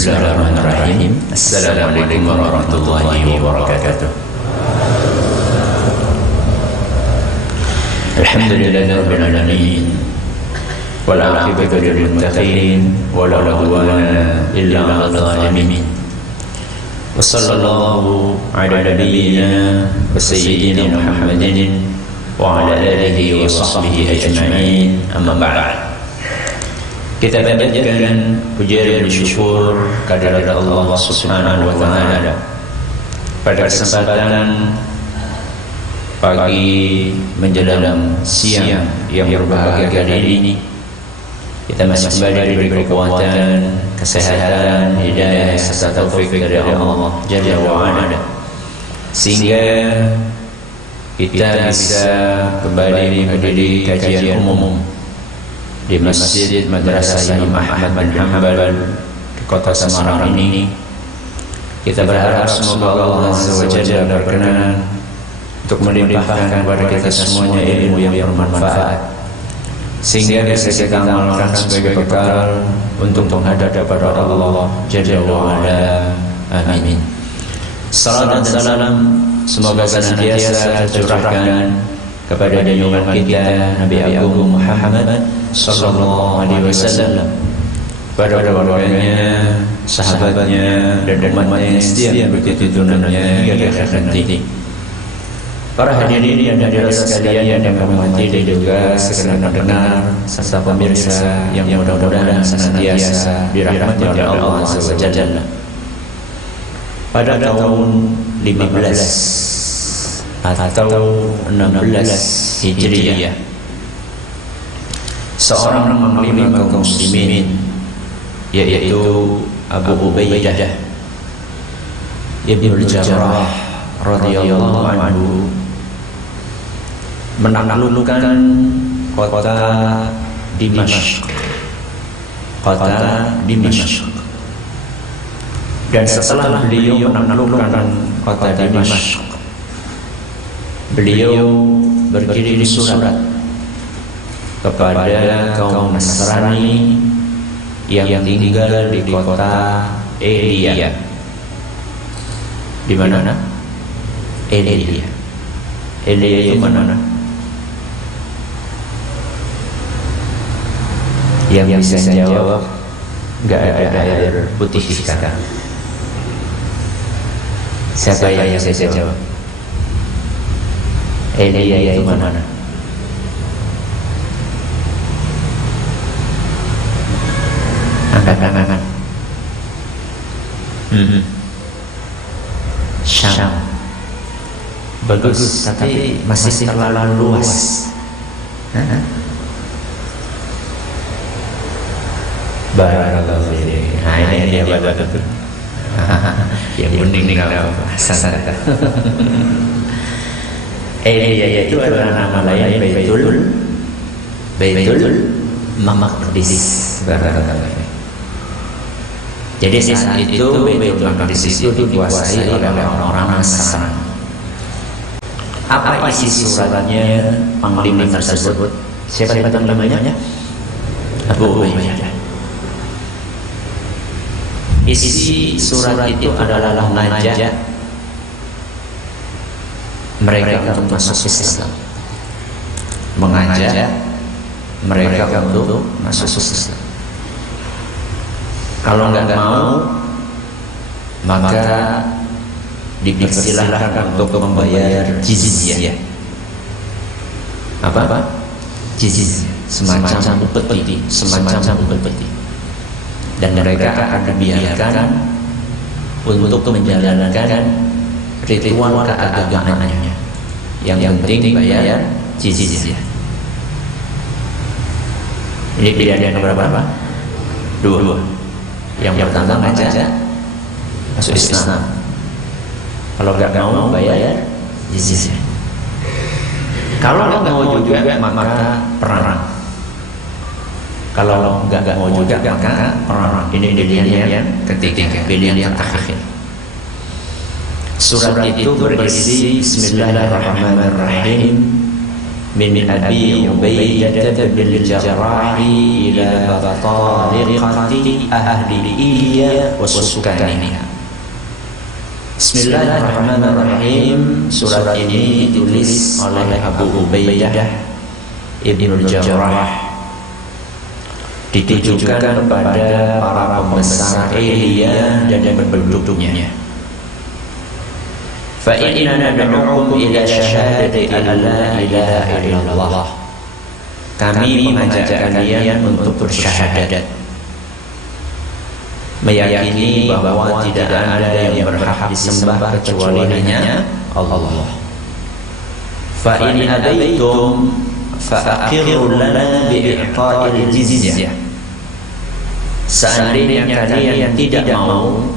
Bismillahirrahmanirrahim. Assalamualaikum warahmatullahi wabarakatuh. Alhamdulillahirabbil alamin. Wal 'aqibatu lil muttaqin wa la 'udwana illa 'alal zalimin. Wa sallallahu ala nabiyyina wa sayyidina Muhammadin wa ala alihi wa sahbihi ajma'in. Amma ba'd. Kita panjatkan pujian dan syukur kehadirat Allah Subhanahu wa taala pada kesempatan pagi menjelang siang yang berbahagia kali ini. Kita masih kembali diberi kekuatan, kesehatan, hidayah serta taufik dari Allah Jalla wa Ala, sehingga kita bisa kembali menghadiri kajian umum di Masjid Madrasah Imam Ahmad bin Hanbal di kota Semarang ini. Kita berharap semoga Allah Azza wa Jalla berkenan untuk melimpahkan kepada kita semuanya ilmu yang bermanfaat, sehingga bisa kita amalkan sebagai bekal untuk menghadap kepada Allah Jalla wa Ala. Amin. Salam dan salam semoga senantiasa tercurahkan kepada junjungan kita Nabi Agung Muhammad sallallahu alaihi wasallam, pada keluarganya, sahabatnya, dan umatnya yang setia mengikuti tuntunannya hingga akhir nanti. Para hadirin yang hadirat sekalian yang kami hormati dan juga segenap pendengar serta pemirsa yang mudah-mudahan senantiasa dirahmati oleh Allah Azza wa Jalla. Pada tahun 15 atau 16 Hijriah, seorang panglima kaum muslimin yaitu Abu Ubaidah Ibnul Jarrah radhiyallahu anhu menaklukkan kota Dimashq. Dan setelah beliau menaklukkan kota Dimashq, beliau berkirim surat kepada kaum Nasrani yang tinggal di kota Elia. Di mana? Elia. Elia itu mana? Yang bisa jawab, nggak ada air putih sekarang. Siapa yang bisa jawab? Elia itu mana? Angkat tangan. Syam. Bagus, tapi masih terlalu luas. Barakallahu fiik. Nah, ini dia betul. Yang kuning kalau hasan. Elia itu adalah nama lain Baitul Maqdis. Jadi saat itu Baitul Maqdis itu dikuasai oleh orang-orang Nasrani. Apa isi suratnya panglima tersebut? Siapa panglimanya? Abu Ubaidah. Isi surat itu adalah mengajak mereka untuk masuk Islam, mengajak mereka untuk masuk Islam. Kalau nggak mau, maka dipersilahkan untuk membayar jizyah. Apa? Jizyah, semacam upeti. Dan mereka akan dibiarkan untuk menjalankan ritual keagamaannya. Yang penting bayar jizyah. Ini pilihan yang berapa? Dua. Yang pertama aja masuk Islam. Kalau nggak mau bayar jizyah. Kalau nggak mau juga maka perang. Kalau nggak mau juga maka perang. Ini pilihan yang ketiga, pilihan yang terakhir. Surat itu berisi Bismillahirrahmanirrahim min Abi Ubaidah bin Jarrah ila batariqati ahli Ilya wa sukaniha. Bismillahirrahmanirrahim. Surat ini ditulis oleh Abu Ubaidah ibn Jarrah, ditujukan kepada para pembesar Ilya dan penduduknya. Fa inna nad'ukum ila syahadati an la ilaha illallah. Kami mengajak kalian untuk bersyahadat, meyakini bahwa tidak ada yang berhak disembah kecuali hanya Allah. Fa in abaitum fa aqirru lana bi'i'ta'il jizyah. Seandainya kalian tidak mau,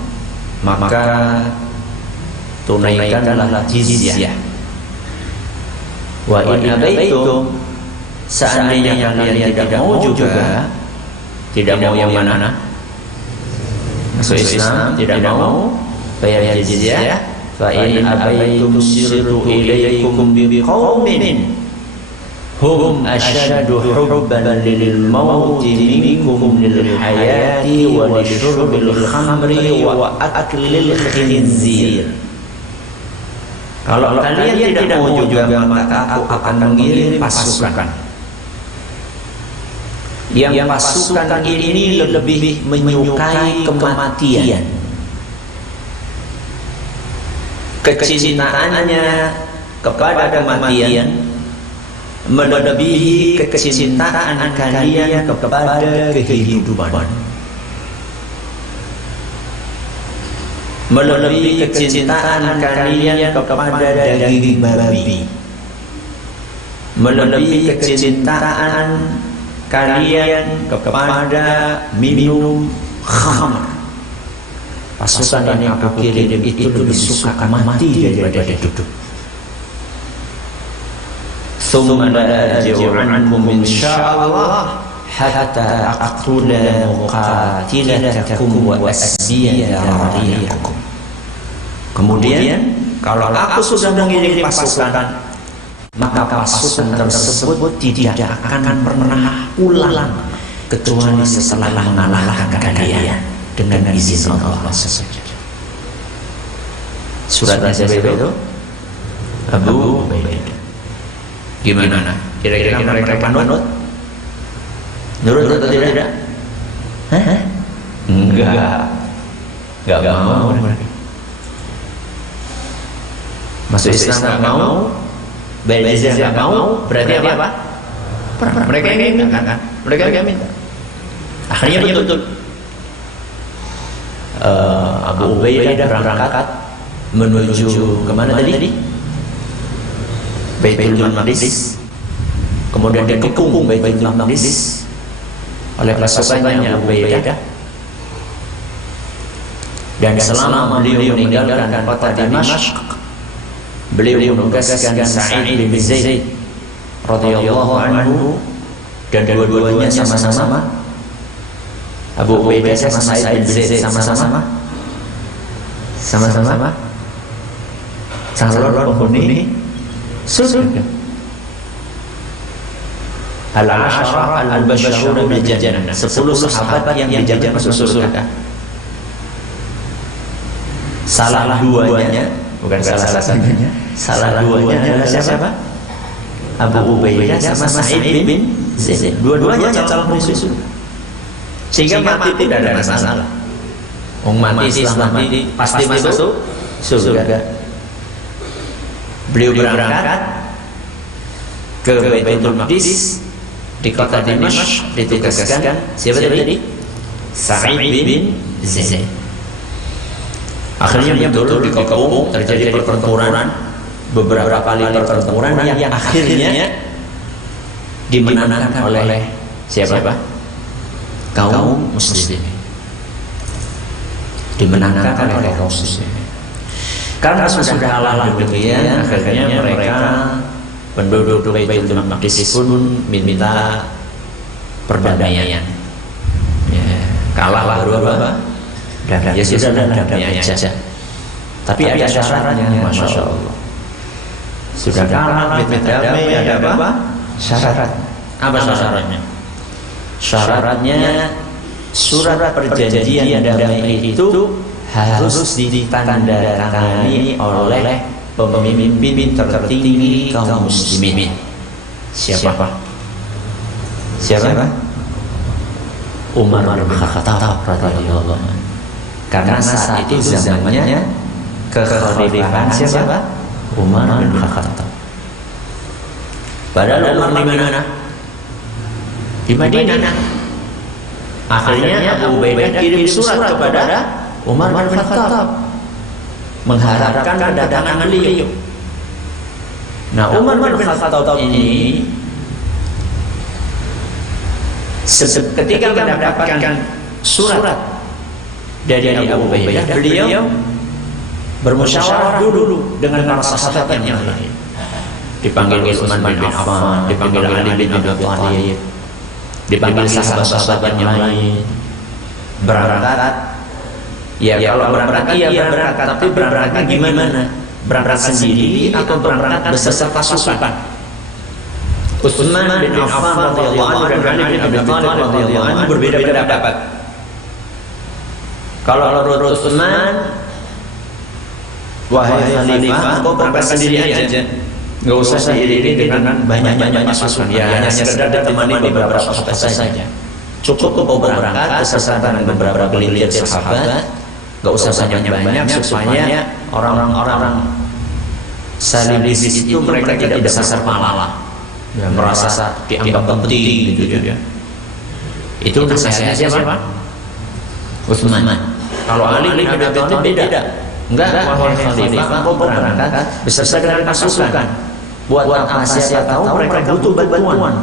maka tunaikanlah jizyah. Wa in abaitum, seandainya kalian tidak mau juga, tidak mau yang mana? Masuk Islam, tidak mau bayar jizyah. Fa in abaitum sirtu ilaikum biqaumin hum ashadu hubban lil mauti minkum lil hayati wa lishurbil khamri wa aklil khinzir. Kalau kalian tidak mau juga, maka aku akan mengirim pasukan. Yang pasukan ini lebih menyukai kematian. Kecintaannya kepada kematian melebihi kecintaan kalian kepada kehidupan, melebihi kecintaan kalian kepada daging babi, melebihi kecintaan kalian kepada minum khamr. Pasukan yang aku kirim itu lebih suka mati daripada hidup. Thumma la arji'u ankum insyaallah hatta aqtula muqatilatakum wa asbiya radiyakum. Kemudian kalau aku sudah mengirim pasukan, maka pasukan tersebut tidak akan pernah pulang kecuali setelah mengalahkan kalian dengan izin Allah saja. Suratnya siapa itu? Abu Ubaidah. Gimana? Kira-kira mereka manut? Nurut atau tidak? Hah? Enggak mau mereka. Masuk Islam enggak mau, bayar jizyah enggak mau, berarti apa? Mereka yang minta, mereka yang minta. Akhirnya betul. Abu Ubaidah berangkat menuju kemana tadi? Baitul Maqdis. Kemudian dia dikepung Baitul Maqdis oleh pasukannya Abu Ubaidah. Dan selama beliau meninggalkan kota Damashq, beliau menugaskan Sa'id bin Zaid radhiyallahu anhu, dan dua-duanya sama-sama, Abu Ubaidah sama Sa'id bin Zaid sama-sama calon penghuni surga. Al-Asharah al-Mubashshirun bil Jannah, 10 sahabat yang dijamin masuk surga. Salah duanya, bukan salah satunya. Salah duanya adalah siapa? Abu Ubaidah sama Sa'id bin Zaid. Dua-duanya calon penghuni surga. Sehingga mati tidak ada masalah. Mati Islam mati pasti masuk surga. Beliau berangkat ke Baitul Maqdis di kota Damashq, ditugaskan siapa tadi? Sa'id bin Zaid. Akhirnya betul dikepung, terjadi pertempuran, beberapa kali pertempuran yang akhirnya dimenangkan oleh siapa? Kaum muslimin. Dimenangkan oleh kaum muslimin. Karena sudah kalah demikian, akhirnya mereka penduduk Baitul Maqdis pun minta perdamaian. Ya, kalah baru apa? Ya sudah damai aja. Tapi ada syaratnya, masya Allah. Sudah kalah kita damai, ada apa? Syarat. Apa syaratnya? Syaratnya surat perjanjian damai itu harus ditandatangani oleh pemimpin tertinggi kaum muslimin. Siapa? Umar bin Khattab radhiyallahu anhu. Karena saat itu zamannya kekhalifahan siapa? Umar bin Khattab. Padahal Umar di mana? Di Madinah. Akhirnya Abu Ubaidah kirim surat kepada Umar bin Khattab mengharapkan kedatangan beliau. Nah, Umar bin Khattab ini ketika mendapatkan surat dari Abu Ubaidah, beliau bermusyawarah dulu dengan para sahabat yang lain. Dipanggil Utsman bin Affan, dipanggil Ali bin Abi Thalib, dipanggil sahabat-sahabat yang lain. Berangkat. Ya, kalau berangkat berangkat, tapi berangkatnya gimana? Berangkat sendiri atau berangkat beserta pasukan? Utsman bin Affan radhiyallahu anhu dan Ali bin Abi Thalib radhiyallahu anhu berbeda pendapat. Kalau menurut Utsman, wahai khalifah, kau berangkat sendiri aja, nggak usah diiringi dengan banyak pasukan. Ya, hanya sekedar ditemani beberapa sahabat saja. Cukup kau berangkat beserta dengan beberapa gelintir sahabat, nggak usah banyak supaya orang-orang Salibis itu mereka tidak besar kepala. Ya, merasa dianggap penting gitu ya. Itu nasihatnya siapa? Utsman. Kalau Ali bin Abi Thalib beda. Enggak, wahai khalifah, kau berangkat beserta dengan pasukan. Buat apa? Siapa tahu mereka butuh bantuan.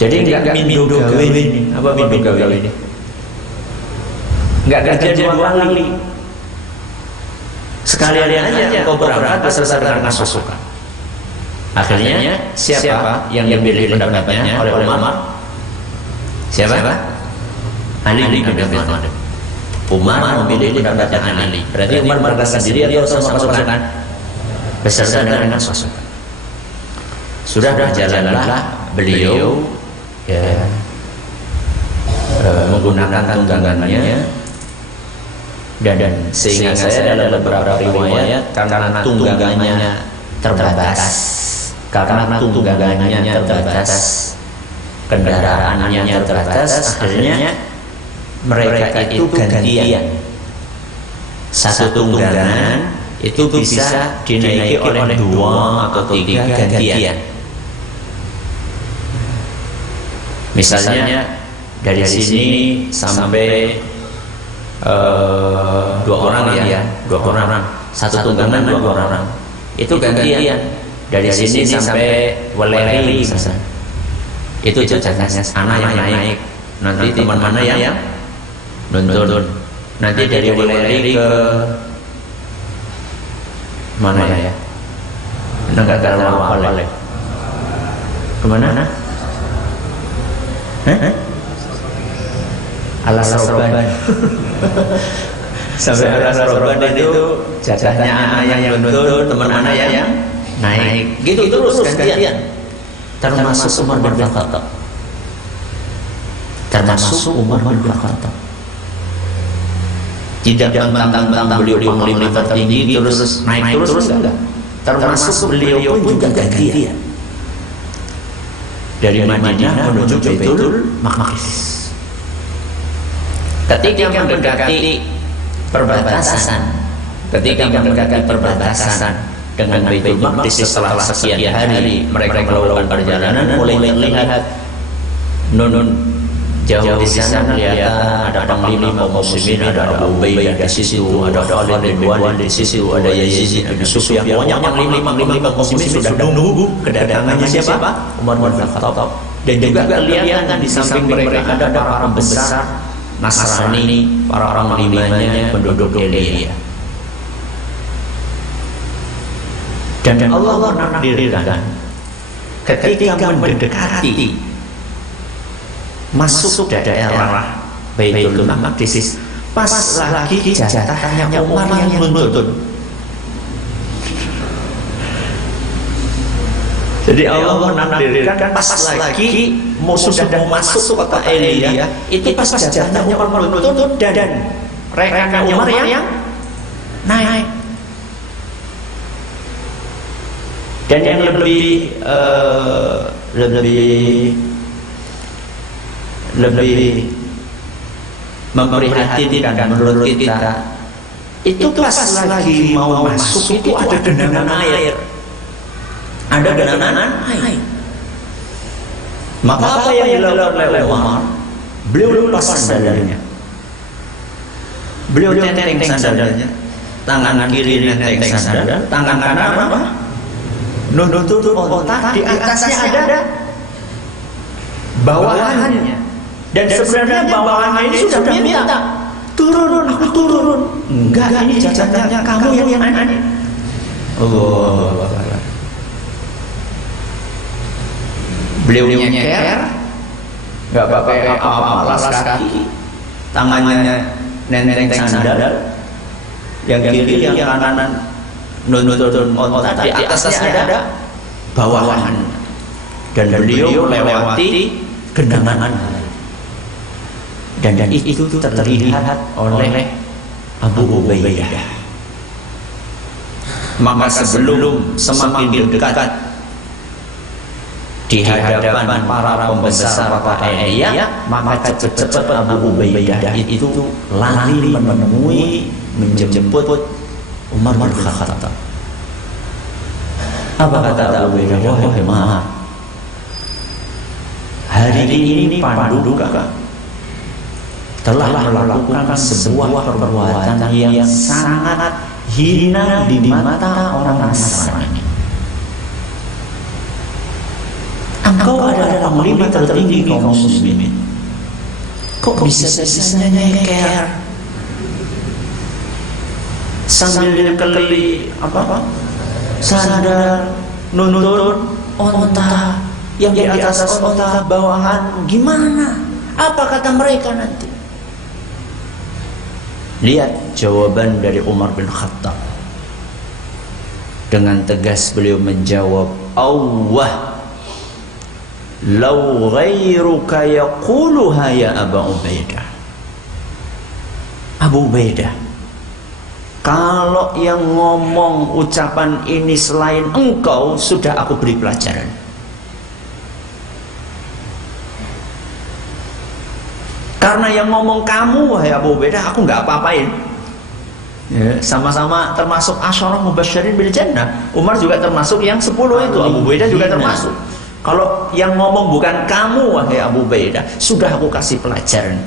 Jadi enggak mindu gawe ini. Apa mindu gawe ini? Enggak kerja dua kali. Sekalian aja kau berangkat beserta dengan pasukan. Akhirnya siapa yang dipilih pendapatnya oleh Umar? Siapa? Ali bin Abi Thalib. Umar memilih pendapatnya Ali. Berarti Umar berangkat sendiri atau sama pasukan? Beserta dengan pasukan. Sudah berjalanlah beliau ya, menggunakan tunggangannya, dan seingat saya dalam beberapa riwayat karena tunggangannya terbatas. Karena tunggangannya terbatas, kendaraannya terbatas, akhirnya mereka itu gantian. Satu tunggangan itu bisa dinaiki oleh 2 atau 3 gantian. Misalnya dari sini sampai 2 orang ya, 2 orang, satu tunggangan 2 orang, itu gantian. Dari sini sampai Weleri misalnya, itu jatahnya anak yang naik, nanti teman mana yang nuntun. Nanti dari Weleri ke mana ya? Enggak terlalu ya. Kemana? Al-Asroban. Sampai Al-Asroban itu jatahnya anak yang nuntun, teman mana yang naik, gitu terus gantian. Termasuk Umar bin Khattab. Tidak mentang-mentang beliau panglima tertinggi terus naik terus enggak. Termasuk beliau pun juga gantian. Dari Madinah menuju Baitul Maqdis. Ketika mendekati perbatasan dengan Baitul Maqdis, setelah sekian hari mereka melakukan perjalanan, mulai terlihat nun jauh di sana kelihatan ada panglima kaum muslimin, ada Abu Ubaidah di situ, ada Khalid bin Walid di situ, ada Yazid bin Sufyan. Pokoknya panglima kaum muslimin sudah menunggu kedatangannya siapa? Umar bin Khattab. Dan juga kelihatan di samping mereka ada para pembesar Nasrani, para panglimanya penduduk Elia. Dan Allah menakdirkan ketika mendekati masuk daerah Baitul Maqdis, pas lagi jatahnya Umar yang nuntun. Jadi Allah menakdirkan pas lagi musuh sudah masuk kota Elia, itu pas jalannya Umar menuntut dan rekannya Umar yang naik. Dan yang lebih memprihatinkan menurut kita, itu pas lagi mau masuk itu ada genangan air. Ada genangan air. Maka apa yang dilakukan oleh Umar? Beliau lepas sandalnya. Beliau tenteng sandalnya. Tangan kiri nenteng sandal, tangan kanan apa? Nuntut otak, di atasnya ada bawahannya. Dan sebenarnya bawahannya ini sudah minta turun, aku turun. Enggak, ini jajannya kamu yang aneh. Allah. Beliau nyeker, nggak pakai apa-apa, alas kaki, tangannya nenteng sandal, yang kiri yang kanan nuntut otak, di atasnya ada bawahan, dan beliau melewati genangan, dan itu terlihat oleh Abu Ubaidah. Maka sebelum semakin dekat di hadapan para pembesar kota Elia, maka cepat-cepat Abu Ubaidah itu lari menemui, menjemput Umar bin Khattab. Apa kata Abu Ubaidah? Wahai Umar, hari ini Paduka telah melakukan sebuah perbuatan yang sangat hina di mata orang Nasrani. Engkau adalah panglima tertinggi kaum muslimin. Kok bisa-bisanya nyeker sambil keli apa? Sandal, nuntut onta, yang di atas onta bawahan. Gimana? Apa kata mereka nanti? Lihat jawaban dari Umar bin Khattab. Dengan tegas beliau menjawab, Allah, "Lau ghairuka yaquluha ya Abu Ubaidah." Abu Ubaidah, kalau yang ngomong ucapan ini selain engkau, sudah aku beri pelajaran. Karena yang ngomong kamu, wahai Abu Ubaidah, aku nggak apa-apain. Ya, sama-sama termasuk asyarah mubasysyirin bil jannah. Umar juga termasuk yang 10 itu, Abu Ubaidah juga termasuk. Kalau yang ngomong bukan kamu, wahai Abu Ubaidah, sudah aku kasih pelajaran.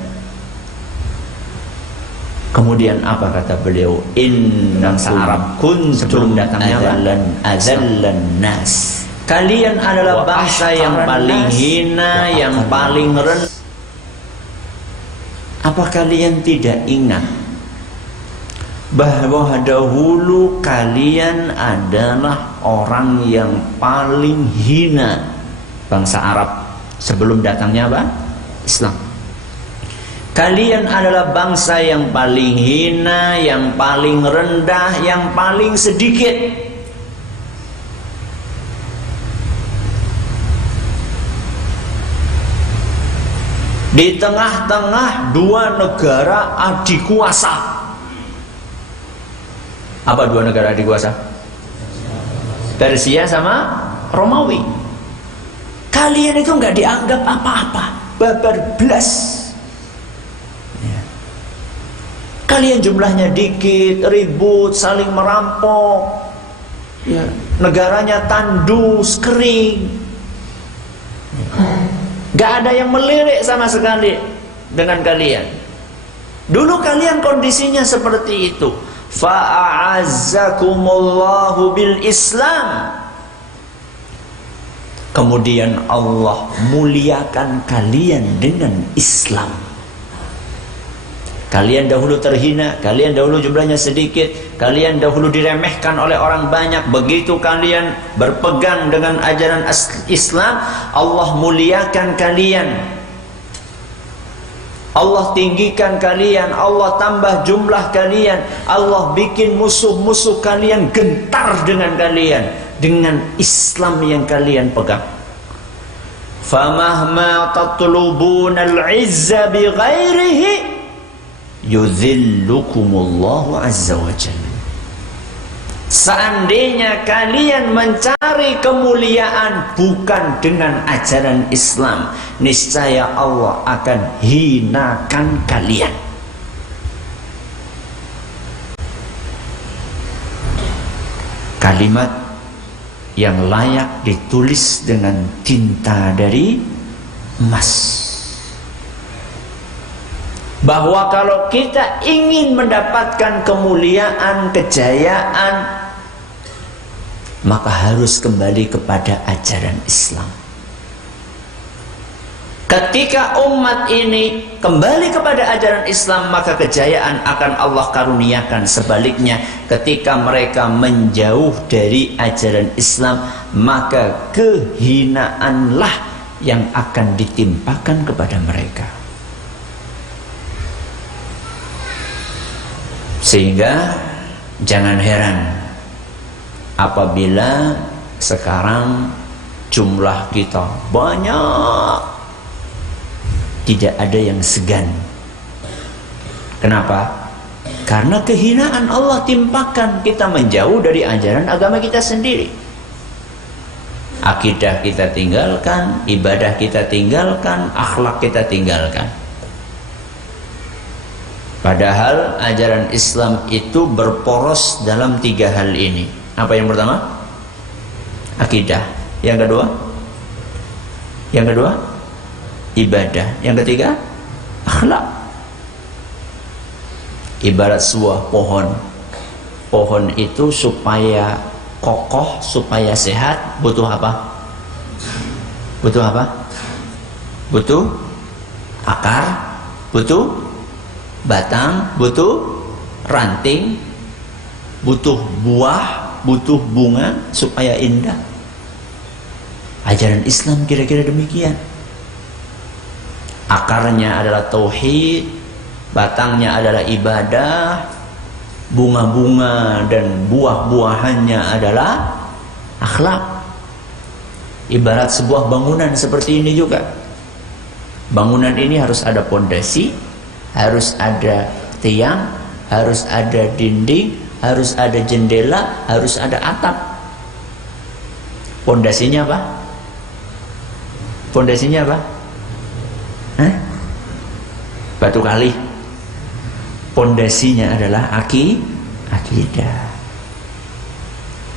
Kemudian apa kata beliau? Inna Arab kuntum azallan nas. Kalian adalah bangsa yang paling hina, yang paling rendah. Apa kalian tidak ingat bahwa dahulu kalian adalah orang yang paling hina, bangsa Arab, sebelum datangnya apa? Islam. Kalian adalah bangsa yang paling hina, yang paling rendah, yang paling sedikit. Di tengah-tengah dua negara adikuasa. Apa dua negara adikuasa? Persia sama Romawi. Kalian itu nggak dianggap apa-apa, babar blas. Ya. Kalian jumlahnya dikit, ribut, saling merampok. Ya. Negaranya tandus, kering. Gak ada yang melirik sama sekali dengan kalian. Dulu kalian kondisinya seperti itu. Fa'azzakumullahu bil Islam. Kemudian Allah muliakan kalian dengan Islam. Kalian dahulu terhina, kalian dahulu jumlahnya sedikit, kalian dahulu diremehkan oleh orang banyak. Begitu kalian berpegang dengan ajaran Islam, Allah muliakan kalian, Allah tinggikan kalian, Allah tambah jumlah kalian, Allah bikin musuh-musuh kalian gentar dengan kalian. dengan Islam yang kalian pegang. Famahma tatlubuna al-'izza bighairihi yudhillukumullahu azza wa jalla. Seandainya kalian mencari kemuliaan bukan dengan ajaran Islam, niscaya Allah akan hinakan kalian. Kalimat yang layak ditulis dengan tinta dari emas, bahwa kalau kita ingin mendapatkan kemuliaan, kejayaan, maka harus kembali kepada ajaran Islam. Ketika umat ini kembali kepada ajaran Islam, maka kejayaan akan Allah karuniakan. Sebaliknya, ketika mereka menjauh dari ajaran Islam, maka kehinaanlah yang akan ditimpakan kepada mereka. Sehingga jangan heran apabila sekarang jumlah kita banyak, tidak ada yang segan. Kenapa? Karena kehinaan Allah timpakan, kita menjauh dari ajaran agama kita sendiri. Akidah kita tinggalkan, ibadah kita tinggalkan, akhlak kita tinggalkan. Padahal ajaran Islam itu berporos dalam 3 hal ini. Apa yang pertama? Akidah. Yang kedua? Yang kedua? Ibadah. Yang ketiga? Akhlak. Ibarat sebuah pohon. Pohon itu supaya kokoh, supaya sehat, butuh apa? Butuh apa? Butuh akar, butuh batang, butuh ranting, butuh buah, butuh bunga supaya indah. Ajaran Islam kira-kira demikian. Akarnya adalah tauhid, batangnya adalah ibadah, bunga-bunga dan buah-buahannya adalah akhlak. Ibarat sebuah bangunan seperti ini juga. Bangunan ini harus ada pondasi, harus ada tiang, harus ada dinding, harus ada jendela, harus ada atap. Pondasinya apa? Pondasinya apa? Batu kali. Pondasinya adalah akidah.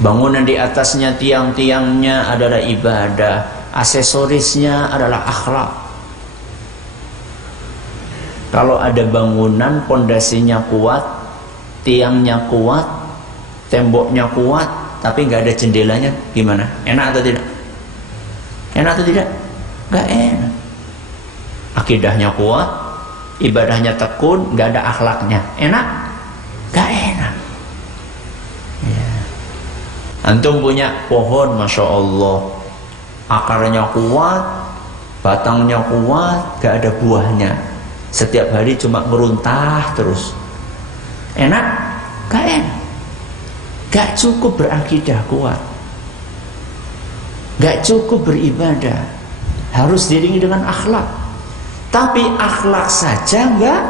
Bangunan di atasnya, tiang-tiangnya adalah ibadah, aksesorisnya adalah akhlak. Kalau ada bangunan pondasinya kuat, tiangnya kuat, temboknya kuat, tapi nggak ada jendelanya, gimana? Enak atau tidak? Enak atau tidak? Nggak enak. Akidahnya kuat, ibadahnya tekun, nggak ada akhlaknya, enak? Nggak enak. Ya. Antum punya pohon, masya Allah, akarnya kuat, batangnya kuat, nggak ada buahnya, setiap hari cuma meruntah terus, enak? Nggak enak. Nggak cukup berakidah kuat, nggak cukup beribadah, harus diiringi dengan akhlak. Tapi akhlak saja nggak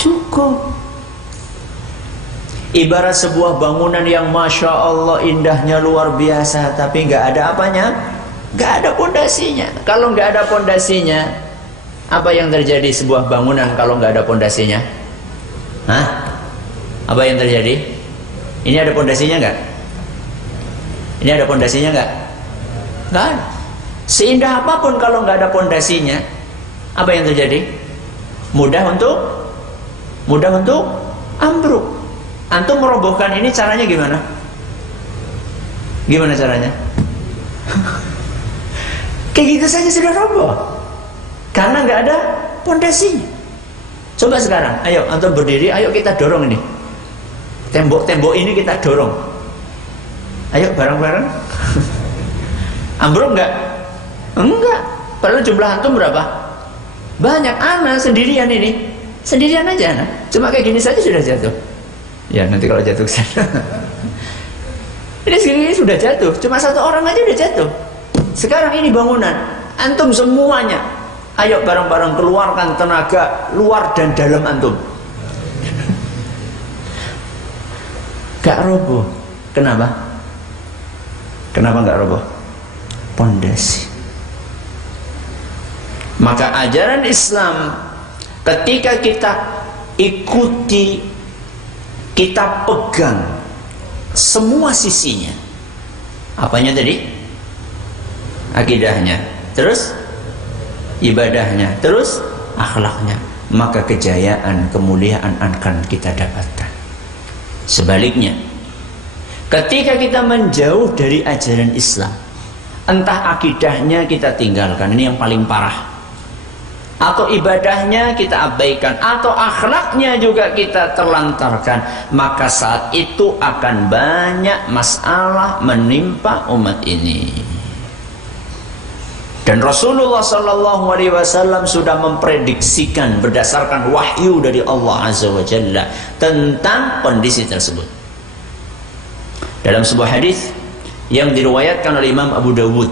cukup. Ibarat sebuah bangunan yang masya Allah indahnya luar biasa, tapi nggak ada apanya, nggak ada pondasinya. Kalau nggak ada pondasinya, apa yang terjadi sebuah bangunan kalau nggak ada pondasinya? Hah? Apa yang terjadi? Ini ada pondasinya nggak? Ini ada pondasinya nggak? Nggak ada. Seindah apapun kalau nggak ada pondasinya, apa yang terjadi? Mudah untuk ambruk. Antum merobohkan ini caranya gimana? Gimana caranya? Kayak gitu saja sudah roboh, karena nggak ada pondasinya. Coba sekarang, ayo antum berdiri, ayo kita dorong ini. Tembok-tembok ini kita dorong. Ayo bareng-bareng. Ambruk nggak? Enggak. Padahal jumlah antum berapa? Banyak. Ana sendirian ini, sendirian aja Ana. Cuma kayak gini saja sudah jatuh. Ya nanti kalau jatuh ke sana. Ini segini sudah jatuh, cuma satu orang aja udah jatuh. Sekarang ini bangunan, antum semuanya, ayo bareng-bareng keluarkan tenaga luar dan dalam antum. Gak roboh. Kenapa? Kenapa gak roboh? Pondasi. Maka ajaran Islam ketika kita ikuti, kita pegang semua sisinya. Apanya tadi? Akidahnya, terus ibadahnya, terus akhlaknya. Maka kejayaan, kemuliaan akan kita dapatkan. Sebaliknya, ketika kita menjauh dari ajaran Islam, entah akidahnya kita tinggalkan, ini yang paling parah, atau ibadahnya kita abaikan, atau akhlaknya juga kita terlantarkan, maka saat itu akan banyak masalah menimpa umat ini. Dan Rasulullah SAW sudah memprediksikan berdasarkan wahyu dari Allah Azza wa Jalla tentang kondisi tersebut. Dalam sebuah hadis yang diriwayatkan oleh Imam Abu Dawud,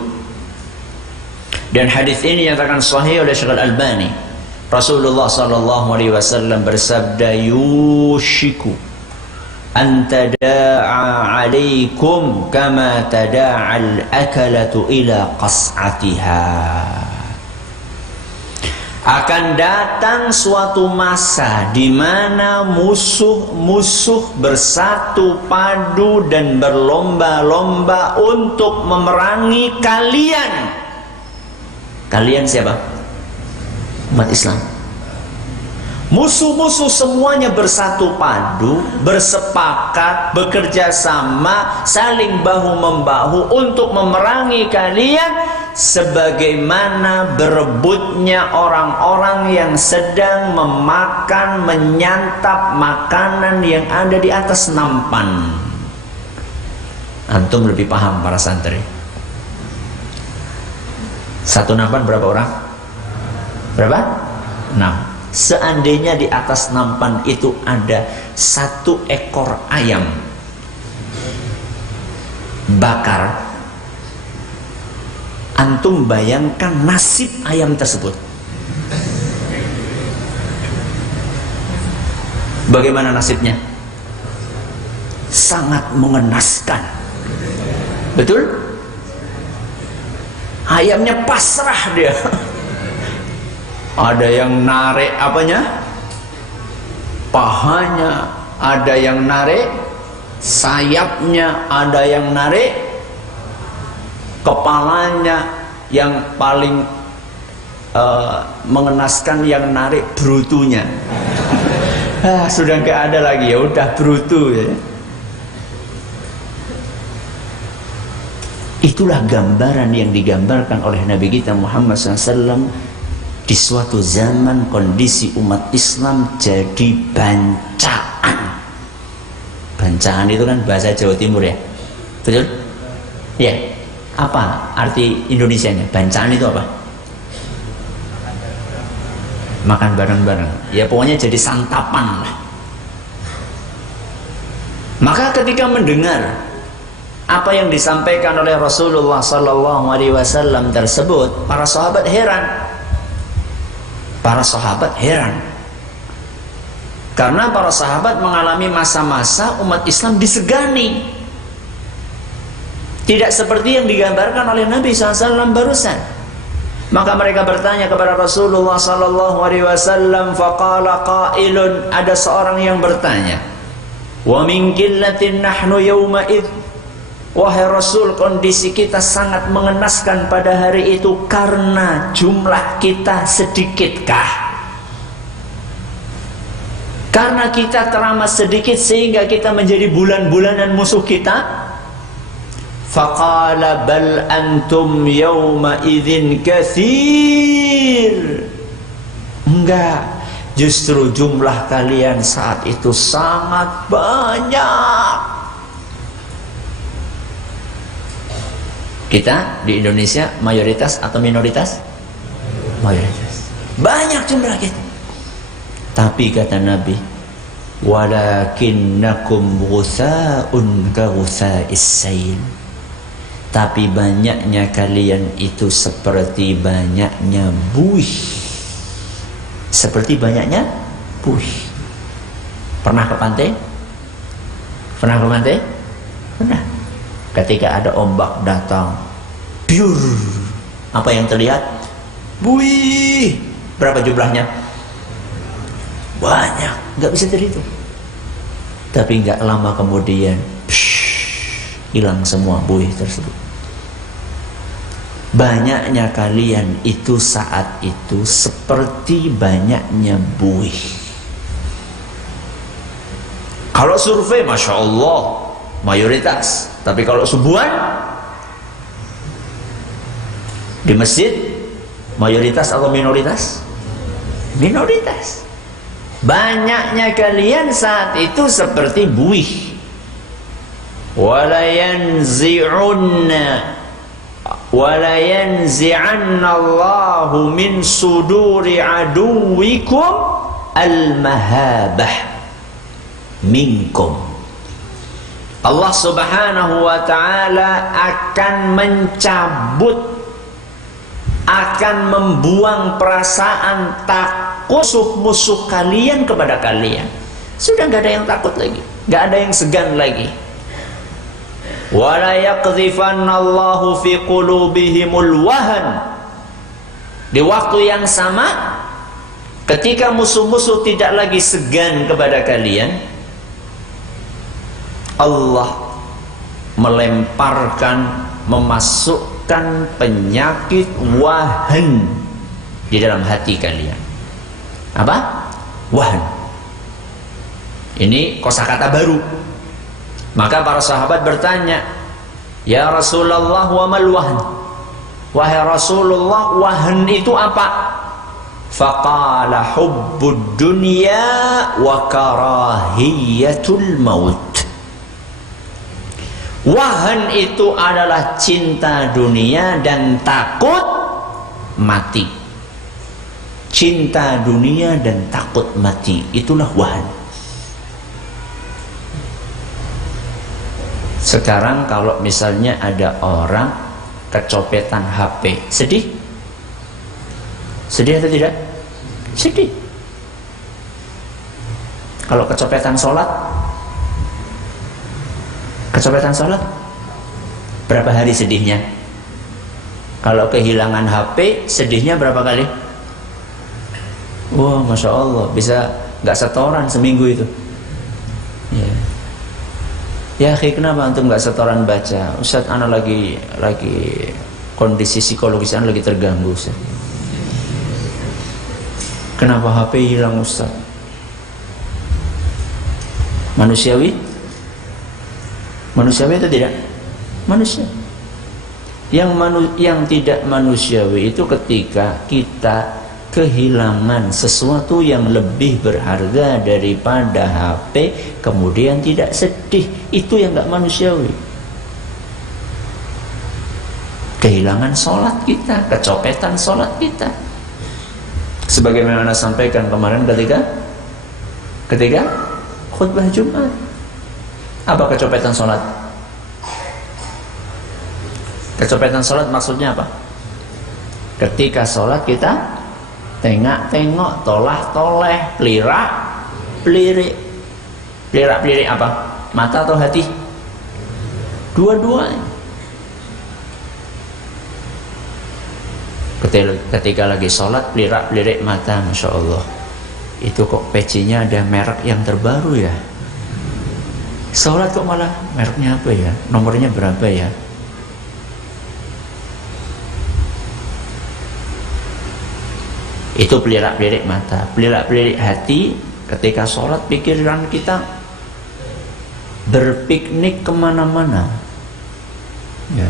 dan hadis ini nyatakan sahih oleh Syekh Al-Albani, Rasulullah SAW bersabda, yushiku an tada'a alaikum kama tada'al akalatu ila qas'atiha. Akan datang suatu masa di mana musuh-musuh bersatu padu dan berlomba-lomba untuk memerangi kalian. Kalian siapa? Umat Islam. Musuh-musuh semuanya bersatu padu, bersepakat, bekerja sama, saling bahu-membahu untuk memerangi kalian, sebagaimana berebutnya orang-orang yang sedang memakan, menyantap makanan yang ada di atas nampan. Antum lebih paham para santri. Satu nampan berapa orang? Berapa? 6. Seandainya di atas nampan itu ada 1 ekor ayam bakar, antum bayangkan nasib ayam tersebut. Bagaimana nasibnya? Sangat mengenaskan. Betul? Ayamnya pasrah dia. Ada yang narik apanya? Pahanya, ada yang narik sayapnya, ada yang narik kepalanya. Yang paling mengenaskan yang narik brutunya. Sudah nggak ada lagi, ya udah brutu ya. Itulah gambaran yang digambarkan oleh Nabi kita Muhammad SAW. Di suatu zaman kondisi umat Islam jadi bancaan. Bancaan itu kan bahasa Jawa Timur ya, betul? Ya. Apa arti Indonesianya? Bancaan itu apa? Makan bareng-bareng. Ya pokoknya jadi santapan lah. Maka ketika mendengar apa yang disampaikan oleh Rasulullah SAW tersebut, para sahabat heran. Para sahabat heran karena para sahabat mengalami masa-masa umat Islam disegani, tidak seperti yang digambarkan oleh Nabi SAW barusan. Maka mereka bertanya kepada Rasulullah SAW. Faqala qailun, ada seorang yang bertanya, wa min qillatin nahnu yawma id, wahai Rasul, kondisi kita sangat mengenaskan pada hari itu karena jumlah kita sedikitkah? Karena kita teramat sedikit sehingga kita menjadi bulan-bulanan musuh kita? Faqala bal antum yawma idzin katsir. Enggak, justru jumlah kalian saat itu sangat banyak. Kita di Indonesia mayoritas atau minoritas? Mayoritas. Banyak jumlah kita. Tapi kata Nabi, walakinnakum ghusaa'un ka ghusaa'is sail. Tapi banyaknya kalian itu seperti banyaknya buih. Seperti banyaknya buih. Pernah ke pantai? Pernah ke pantai? Pernah. Ketika ada ombak datang, biur, apa yang terlihat? Buih. Berapa jumlahnya? Banyak, nggak bisa terhitung. Tapi nggak lama kemudian, hilang semua buih tersebut. Banyaknya kalian itu saat itu seperti banyaknya buih. Kalau survei, Masya Allah, mayoritas. Tapi kalau subuhan di masjid, mayoritas atau minoritas? Minoritas. Banyaknya kalian saat itu seperti buih. Wala yanzi'anna Allahu min suduri aduwikum al-mahabah minkum. Allah Subhanahu wa ta'ala akan mencabut, akan membuang perasaan takut musuh kalian kepada kalian. Sudah nggak ada yang takut lagi, nggak ada yang segan lagi. Wala yaqdhifannallahu fi qulubihimul wahan. Di waktu yang sama, ketika musuh-musuh tidak lagi segan kepada kalian, Allah melemparkan, memasukkan penyakit wahan di dalam hati kalian. Apa? Wahan. Ini kosakata baru. Maka para sahabat bertanya, ya Rasulullah, wa mal wahan? Wahai Rasulullah, wahan itu apa? Faqala hubbud dunya wa karahiyatul maut. Wahan itu adalah cinta dunia dan takut mati. Cinta dunia dan takut mati, itulah wahan. Sekarang kalau misalnya ada orang kecopetan HP, sedih? Sedih atau tidak? Sedih. Kalau kecopetan sholat? Kecopetan sholat? Berapa hari sedihnya? Kalau kehilangan HP, sedihnya berapa kali? Wah, Masya Allah, bisa gak setoran seminggu itu. Ya, kenapa antum gak setoran baca? Ustaz, ana lagi kondisi psikologis ana lagi terganggu, Ustaz. Kenapa HP hilang, Ustaz? Manusiawi? Manusiawi atau tidak? Manusia. Yang tidak manusiawi itu ketika kita kehilangan sesuatu yang lebih berharga daripada HP, kemudian tidak sedih. Itu yang gak manusiawi. Kehilangan sholat kita, kecopetan sholat kita. Sebagaimana Anda sampaikan kemarin ketika khutbah Jumat. Apa kecopetan sholat? Kecopetan sholat maksudnya apa? Ketika sholat kita tengok-tengok, tolah-toleh, pelirak-pelirik. Pelirak-pelirik apa? Mata atau hati? Dua-duanya. Ketika lagi sholat, pelirak-pelirik mata, Masya Allah. Itu kok pecinya ada merek yang terbaru ya? Sholat kok malah mereknya apa ya? Nomornya berapa ya? Itu pelirak-pelirik mata. Pelirak-pelirik hati, ketika sholat pikiran kita berpiknik kemana-mana ya.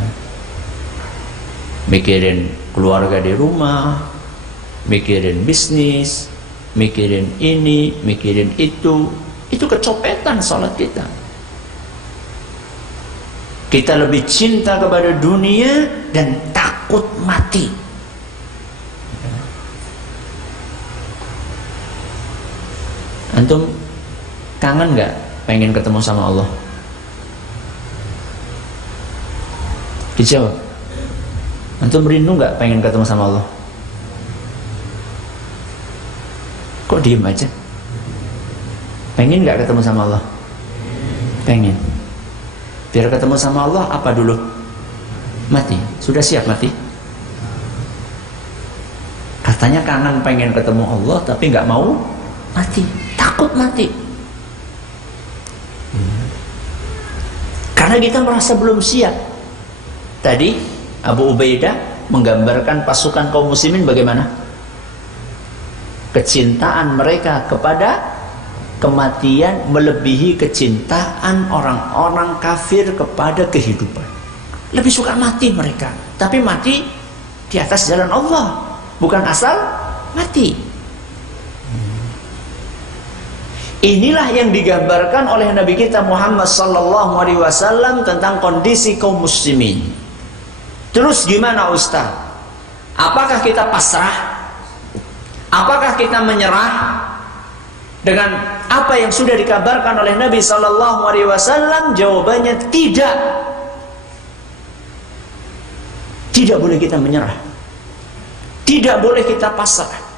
Mikirin keluarga di rumah, mikirin bisnis, mikirin ini, mikirin itu kecopetan sholat kita. Kita lebih cinta kepada dunia dan takut mati. Antum kangen nggak pengen ketemu sama Allah? Dijawab. Antum merindu nggak pengen ketemu sama Allah? Kok diem aja? Pengen nggak ketemu sama Allah? Pengen. Biar ketemu sama Allah apa dulu? Mati. Sudah siap mati? Katanya kangen pengen ketemu Allah tapi nggak mau mati, takut mati. Karena kita merasa belum siap. Tadi Abu Ubaidah menggambarkan pasukan kaum muslimin bagaimana kecintaan mereka kepada kematian melebihi kecintaan orang-orang kafir kepada kehidupan. Lebih suka mati mereka, tapi mati di atas jalan Allah, bukan asal mati. Inilah yang digambarkan oleh Nabi kita Muhammad SAW tentang kondisi kaum muslimin. Terus gimana Ustaz? Apakah kita pasrah? Apakah kita menyerah dengan apa yang sudah dikabarkan oleh Nabi SAW? Jawabannya tidak. Tidak boleh kita menyerah. Tidak boleh kita pasrah.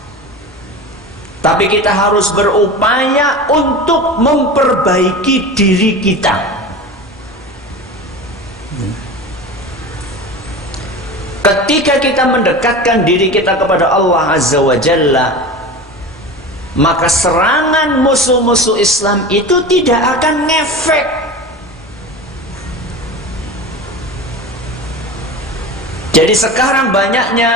Tapi kita harus berupaya untuk memperbaiki diri kita. Ketika kita mendekatkan diri kita kepada Allah Azza wa Jalla, maka serangan musuh-musuh Islam itu tidak akan ngefek. Jadi sekarang banyaknya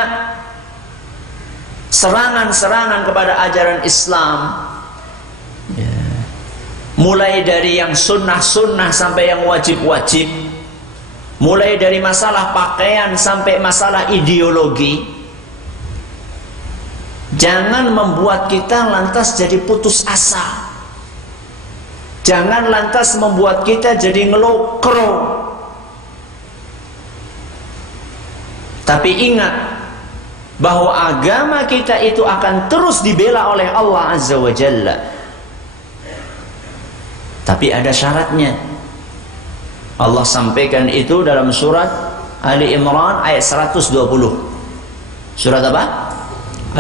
serangan-serangan kepada ajaran Islam, mulai dari yang sunnah-sunnah sampai yang wajib-wajib, mulai dari masalah pakaian sampai masalah ideologi. Jangan membuat kita lantas jadi putus asa. Jangan lantas membuat kita jadi ngelokro. Tapi ingat bahwa agama kita itu akan terus dibela oleh Allah Azza wa Jalla. Tapi ada syaratnya. Allah sampaikan itu dalam surat Ali Imran ayat 120. Surat apa?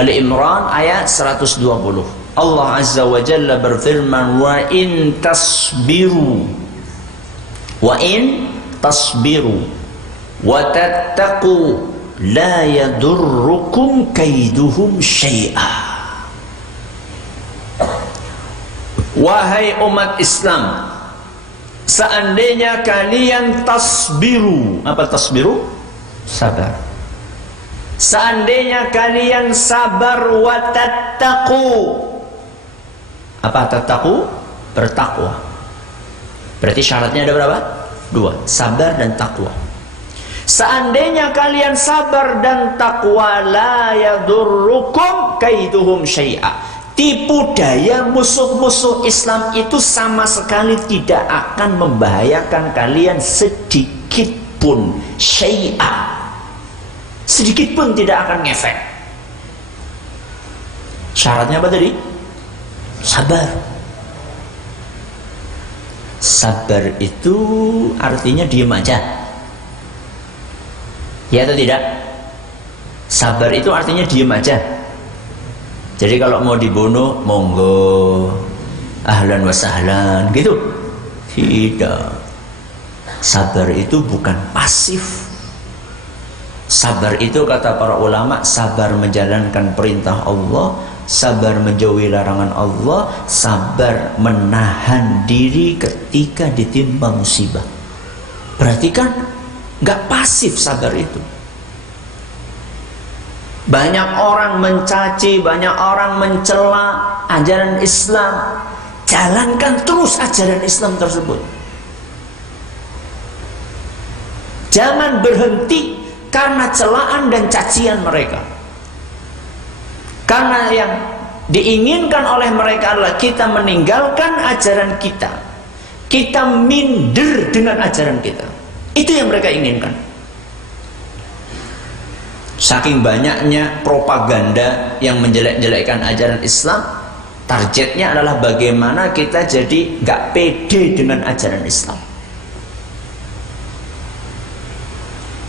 Ali Imran ayat 120. Allah Azza wa Jalla berfirman, wa in tasbiru wa tattaqu la yadurrukum kaiduhum syai'a. Wahai umat Islam, seandainya kalian tasbiru. Apa tasbiru? Sabar. Seandainya kalian sabar, wa tattaqu. Apa tattaqu? Bertakwa. Berarti syaratnya ada berapa? 2, sabar dan takwa. Seandainya kalian sabar dan takwa, la yadurrukum kaiduhum syai'a. Tipu daya musuh-musuh Islam itu sama sekali tidak akan membahayakan kalian sedikit pun. Syai'a, sedikit pun tidak akan ngefek. Syaratnya apa tadi? Sabar. Sabar itu artinya diam aja, ya atau tidak? Sabar itu artinya diam aja. Jadi kalau mau dibunuh, monggo, ahlan wa sahlan, gitu. Tidak. Sabar itu bukan pasif. Sabar itu kata para ulama, sabar menjalankan perintah Allah, sabar menjauhi larangan Allah, sabar menahan diri ketika ditimpa musibah. Berarti kan nggak pasif sabar itu. Banyak orang mencaci, banyak orang mencela ajaran Islam. Jalankan terus ajaran Islam tersebut. Jangan berhenti karena celaan dan cacian mereka. Karena yang diinginkan oleh mereka adalah kita meninggalkan ajaran kita. Kita minder dengan ajaran kita. Itu yang mereka inginkan. Saking banyaknya propaganda yang menjelek-jelekkan ajaran Islam, Targetnya adalah bagaimana kita jadi nggak pede dengan ajaran Islam.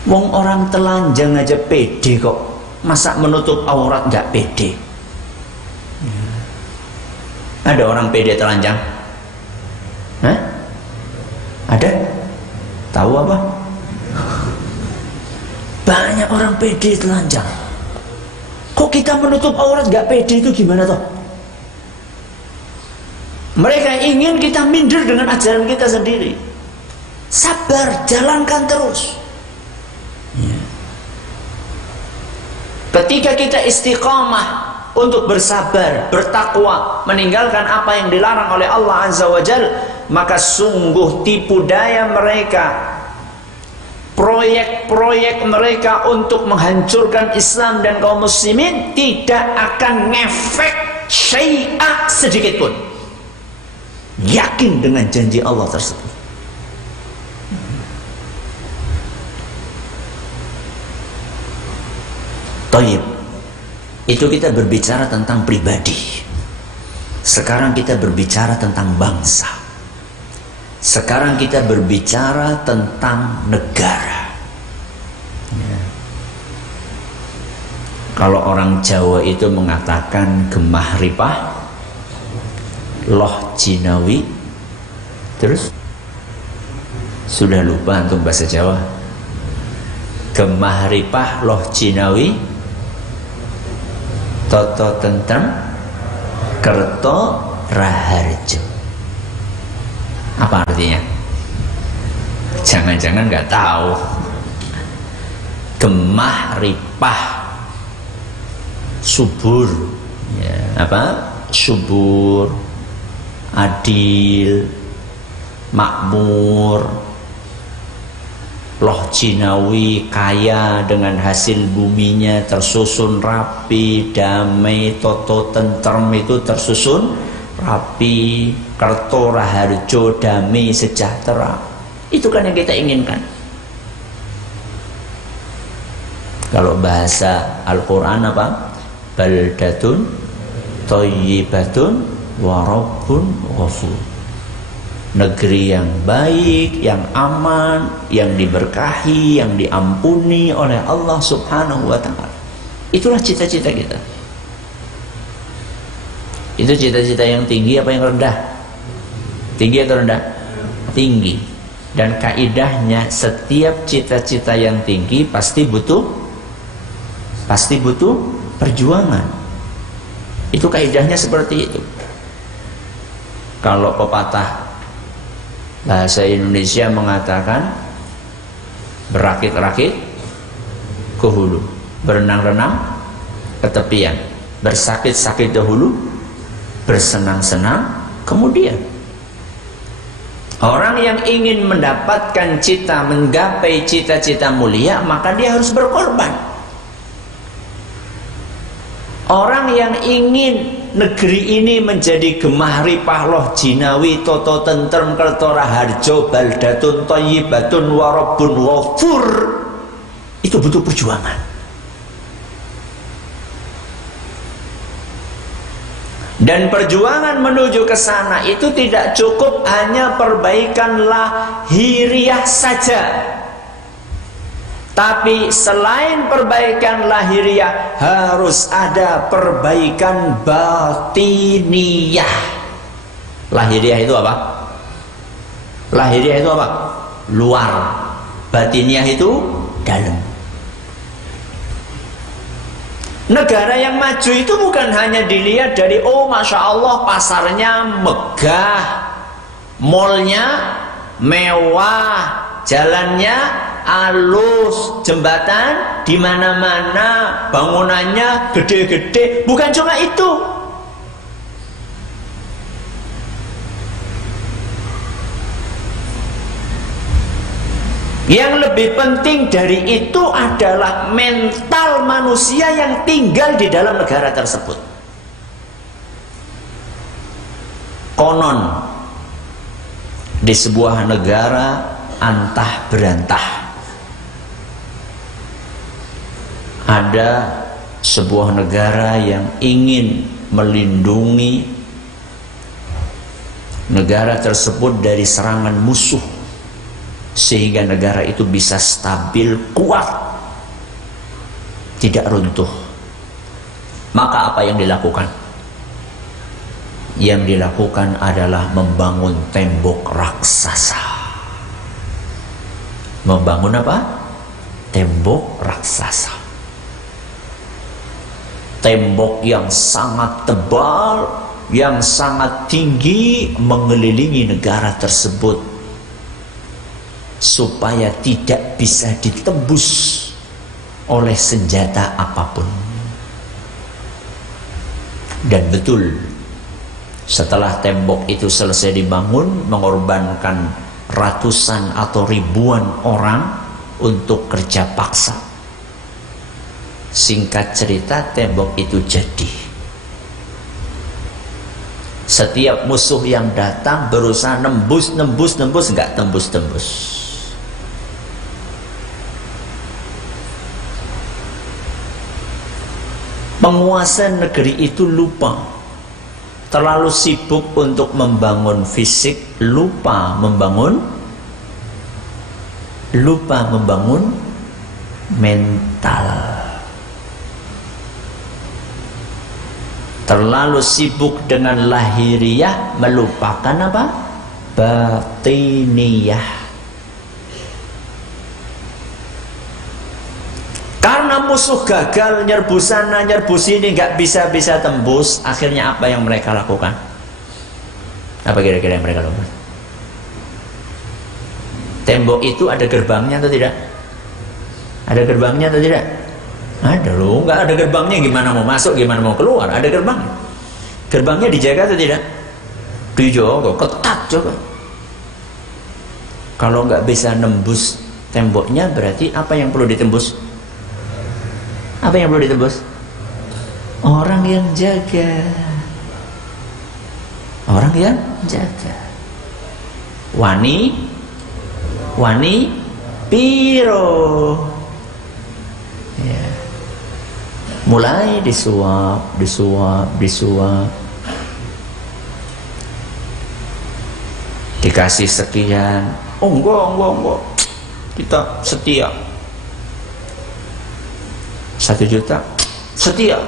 Wong orang telanjang aja pede kok, masa menutup aurat nggak pede? Ada orang pede telanjang? Hah? Ada? Tahu apa? Banyak orang pede telanjang. Kok kita menutup aurat nggak pede itu gimana toh? Mereka ingin kita minder dengan ajaran kita sendiri. Sabar, jalankan terus. Ketika kita istiqamah untuk bersabar, bertakwa, meninggalkan apa yang dilarang oleh Allah Azza wa Jalla, maka sungguh tipu daya mereka, proyek-proyek mereka untuk menghancurkan Islam dan kaum muslimin tidak akan ngefek syai'a sedikit pun. Yakin dengan janji Allah tersebut. Taib. Itu kita berbicara tentang pribadi. Sekarang kita berbicara tentang bangsa. Sekarang kita berbicara tentang negara. Ya. Kalau orang Jawa itu mengatakan gemah ripah, loh jinawi, terus sudah lupa antum bahasa Jawa. Gemah ripah loh jinawi, toto tentrem kerto raharjo. Apa artinya? Jangan-jangan nggak tahu. Gemah ripah, subur, ya, apa? Subur, adil, makmur. Loh jinawi, kaya dengan hasil buminya, tersusun rapi, damai, toto tentrem itu tersusun rapi, kerto raharjo, damai, sejahtera. Itu kan yang kita inginkan. Kalau bahasa Al-Quran apa? Baldatun thayyibatun wa rabbun ghafur. Negeri yang baik, yang aman, yang diberkahi, yang diampuni oleh Allah Subhanahu wa ta'ala. Itulah cita-cita kita. Itu cita-cita yang tinggi apa yang rendah? Tinggi atau rendah? Tinggi. Dan kaidahnya setiap cita-cita yang tinggi pasti butuh perjuangan. Itu kaidahnya seperti itu. Kalau pepatah bahasa Indonesia mengatakan berakit-rakit ke hulu, berenang-renang ke tepian, bersakit-sakit dahulu, bersenang-senang kemudian. Orang yang ingin mendapatkan menggapai cita-cita mulia, maka dia harus berkorban. Orang yang ingin negeri ini menjadi gemah ripah loh jinawi, toto tentrem kerto raharjo, baldatun thayyibatun wa rabbun ghafur, itu butuh perjuangan. Dan perjuangan menuju ke sana itu tidak cukup hanya perbaikan lahiriah saja. Tapi selain perbaikan lahiriah, harus ada perbaikan batiniyah. Lahiriah itu apa? Lahiriah itu apa? Luar. Batiniyah itu dalam. Negara yang maju itu bukan hanya dilihat dari, oh Masya Allah pasarnya megah, mallnya mewah, jalannya alus, jembatan di mana-mana, bangunannya gede-gede. Bukan cuma itu. Yang lebih penting dari itu adalah mental manusia yang tinggal di dalam negara tersebut. Konon di sebuah negara antah berantah ada sebuah negara yang ingin melindungi negara tersebut dari serangan musuh, sehingga negara itu bisa stabil, kuat, tidak runtuh. Maka apa yang dilakukan? Yang dilakukan adalah membangun tembok raksasa. Membangun apa? Tembok raksasa. Tembok yang sangat tebal, yang sangat tinggi mengelilingi negara tersebut, supaya tidak bisa ditembus oleh senjata apapun. Dan betul, setelah tembok itu selesai dibangun, mengorbankan ratusan atau ribuan orang untuk kerja paksa. Singkat cerita, tembok itu jadi. Setiap musuh yang datang berusaha nembus, nggak tembus. Penguasa negeri itu lupa, terlalu sibuk untuk membangun fisik, lupa membangun mental. Terlalu sibuk dengan lahiriah, melupakan apa? Batiniyah. Karena musuh gagal nyerbu sana, nyerbu sini, nggak bisa tembus. Akhirnya apa yang mereka lakukan? Apa kira-kira yang mereka lakukan? Tembok itu ada gerbangnya atau tidak? Ada gerbangnya atau tidak? Ada loh, nggak ada gerbangnya gimana mau masuk, gimana mau keluar? Ada gerbangnya. Gerbangnya dijaga atau tidak? Dijaga, ketat juga. Kalau nggak bisa nembus temboknya, berarti apa yang perlu ditembus? Apa yang perlu ditembus? Orang yang jaga. Orang yang jaga. Wani piro. Ya. Mulai disuap. Dikasih sekian. Oh enggak. Kita setia. 1 juta setia.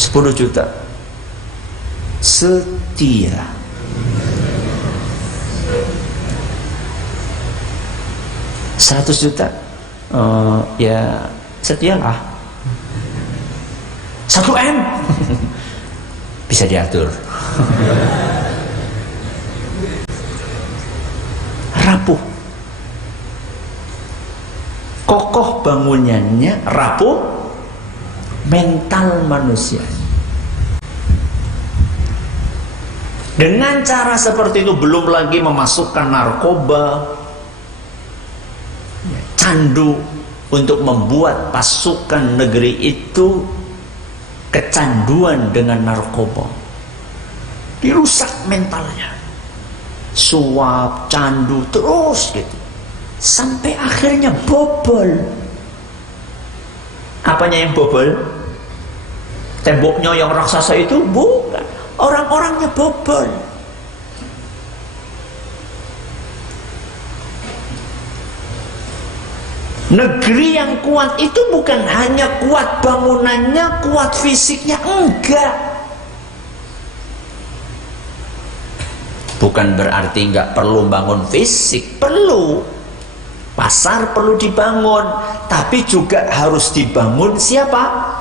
10 juta setia. 100 juta ya setialah. 1 M bisa diatur. Rapuh, kokoh bangunannya, rapuh mental manusia. Dengan cara seperti itu, belum lagi memasukkan narkoba, candu, untuk membuat pasukan negeri itu kecanduan dengan narkoba. Dirusak mentalnya, suap, candu terus gitu, sampai akhirnya bobol. Apanya yang bobol? Temboknya yang raksasa itu? Bukan, orang-orangnya bobol. Negeri yang kuat itu bukan hanya kuat bangunannya, kuat fisiknya, enggak. Bukan berarti enggak perlu bangun fisik, perlu. Pasar perlu dibangun, tapi juga harus dibangun siapa?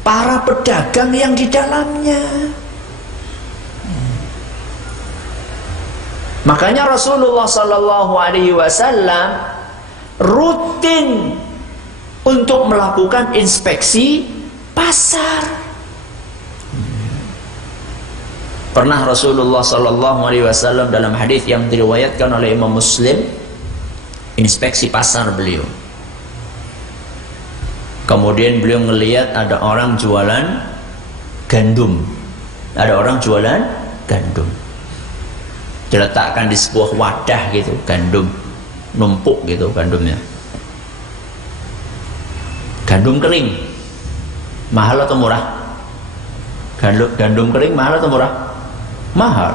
Para pedagang yang di dalamnya. Makanya Rasulullah SAW rutin untuk melakukan inspeksi pasar. Pernah Rasulullah SAW dalam hadis yang diriwayatkan oleh Imam Muslim, inspeksi pasar beliau. Kemudian beliau ngelihat ada orang jualan gandum. Ada orang jualan gandum. Diletakkan di sebuah wadah gitu, gandum numpuk gitu gandumnya. Gandum kering. Mahal atau murah? Gandum kering mahal atau murah? Mahal.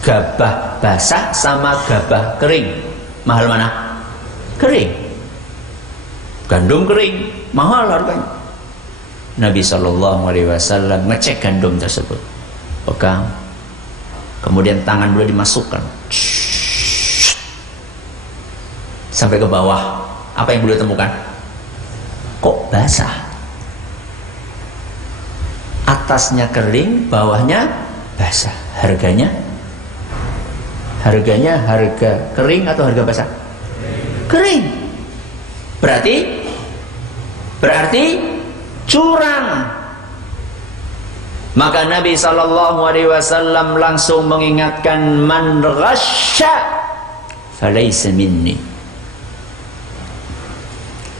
Gabah basah sama gabah kering, mahal mana? Kering. Gandum kering mahal harganya. Nabi SAW ngecek gandum tersebut, pegang, kemudian tangan beliau dimasukkan sampai ke bawah. Apa yang beliau temukan? Kok basah? Atasnya kering, bawahnya basah. Harga kering atau harga basah? Kering. Berarti curang. Maka Nabi SAW langsung mengingatkan, man ghasya falaysa minni.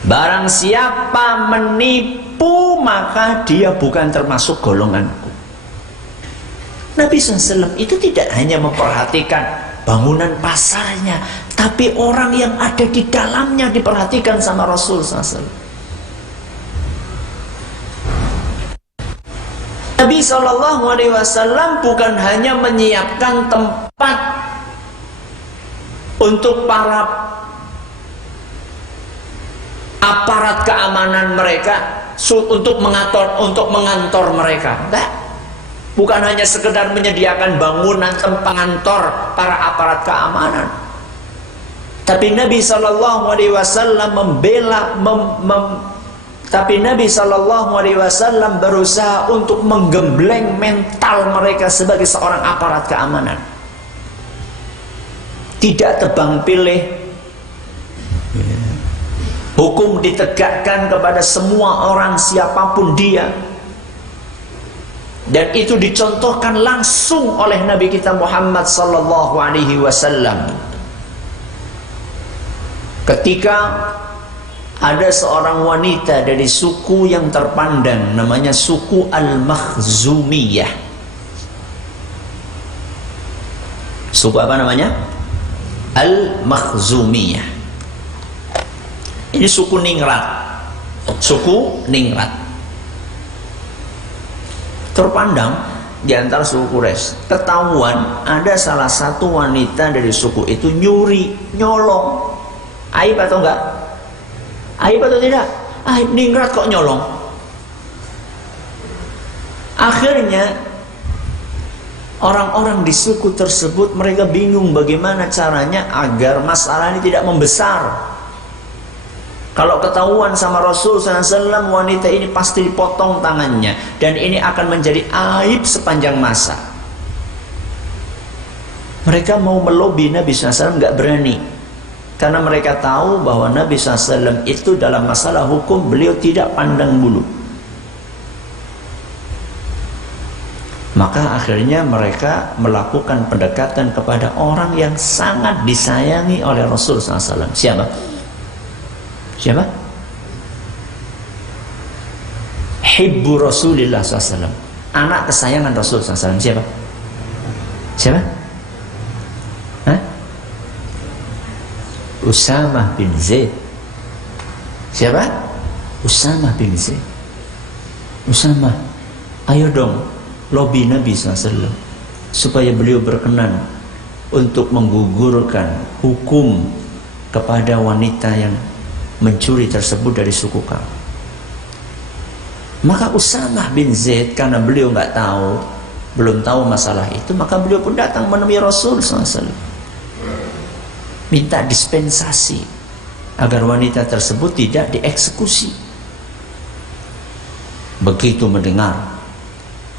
Barang siapa menipu, maka dia bukan termasuk golonganku. Nabi SAW itu tidak hanya memperhatikan bangunan pasarnya, tapi orang yang ada di dalamnya diperhatikan sama Rasul SAW. Nabi SAW bukan hanya menyiapkan tempat untuk para aparat keamanan mereka, untuk mengantor mereka. Enggak. Bukan hanya sekedar menyediakan bangunan tempat kantor para aparat keamanan, tapi Nabi SAW berusaha untuk menggembleng mental mereka sebagai seorang aparat keamanan. Tidak tebang pilih, hukum ditegakkan kepada semua orang siapapun dia. Dan itu dicontohkan langsung oleh Nabi kita Muhammad SAW. Ketika ada seorang wanita dari suku yang terpandang, namanya suku Al-Makhzumiyah. Suku apa namanya? Al-Makhzumiyah. Ini suku Ningrat. Suku Ningrat terpandang di antara suku Quraisy. Ketahuan ada salah satu wanita dari suku itu nyuri, nyolong. Aib atau enggak? Aib atau tidak? Aib, Ningrat kok nyolong. Akhirnya orang-orang di suku tersebut mereka bingung bagaimana caranya agar masalah ini tidak membesar. Kalau ketahuan sama Rasul SAW, wanita ini pasti dipotong tangannya, dan ini akan menjadi aib sepanjang masa. Mereka mau melobi Nabi SAW, nggak berani, karena mereka tahu bahwa Nabi SAW itu dalam masalah hukum beliau tidak pandang bulu. Maka akhirnya mereka melakukan pendekatan kepada orang yang sangat disayangi oleh Rasul SAW. Siapa? Siapa? Hibbu Rasulillah SAW, anak kesayangan Rasul SAW. Siapa? Siapa? Hah? Usamah bin Zaid. Siapa? Usamah bin Zaid. Usamah, ayo dong lobi Nabi SAW supaya beliau berkenan untuk menggugurkan hukum kepada wanita yang mencuri tersebut dari suku kamu. Maka Usamah bin Zaid, karena beliau belum tahu masalah itu, maka beliau pun datang menemui Rasul SAW, minta dispensasi agar wanita tersebut tidak dieksekusi. Begitu mendengar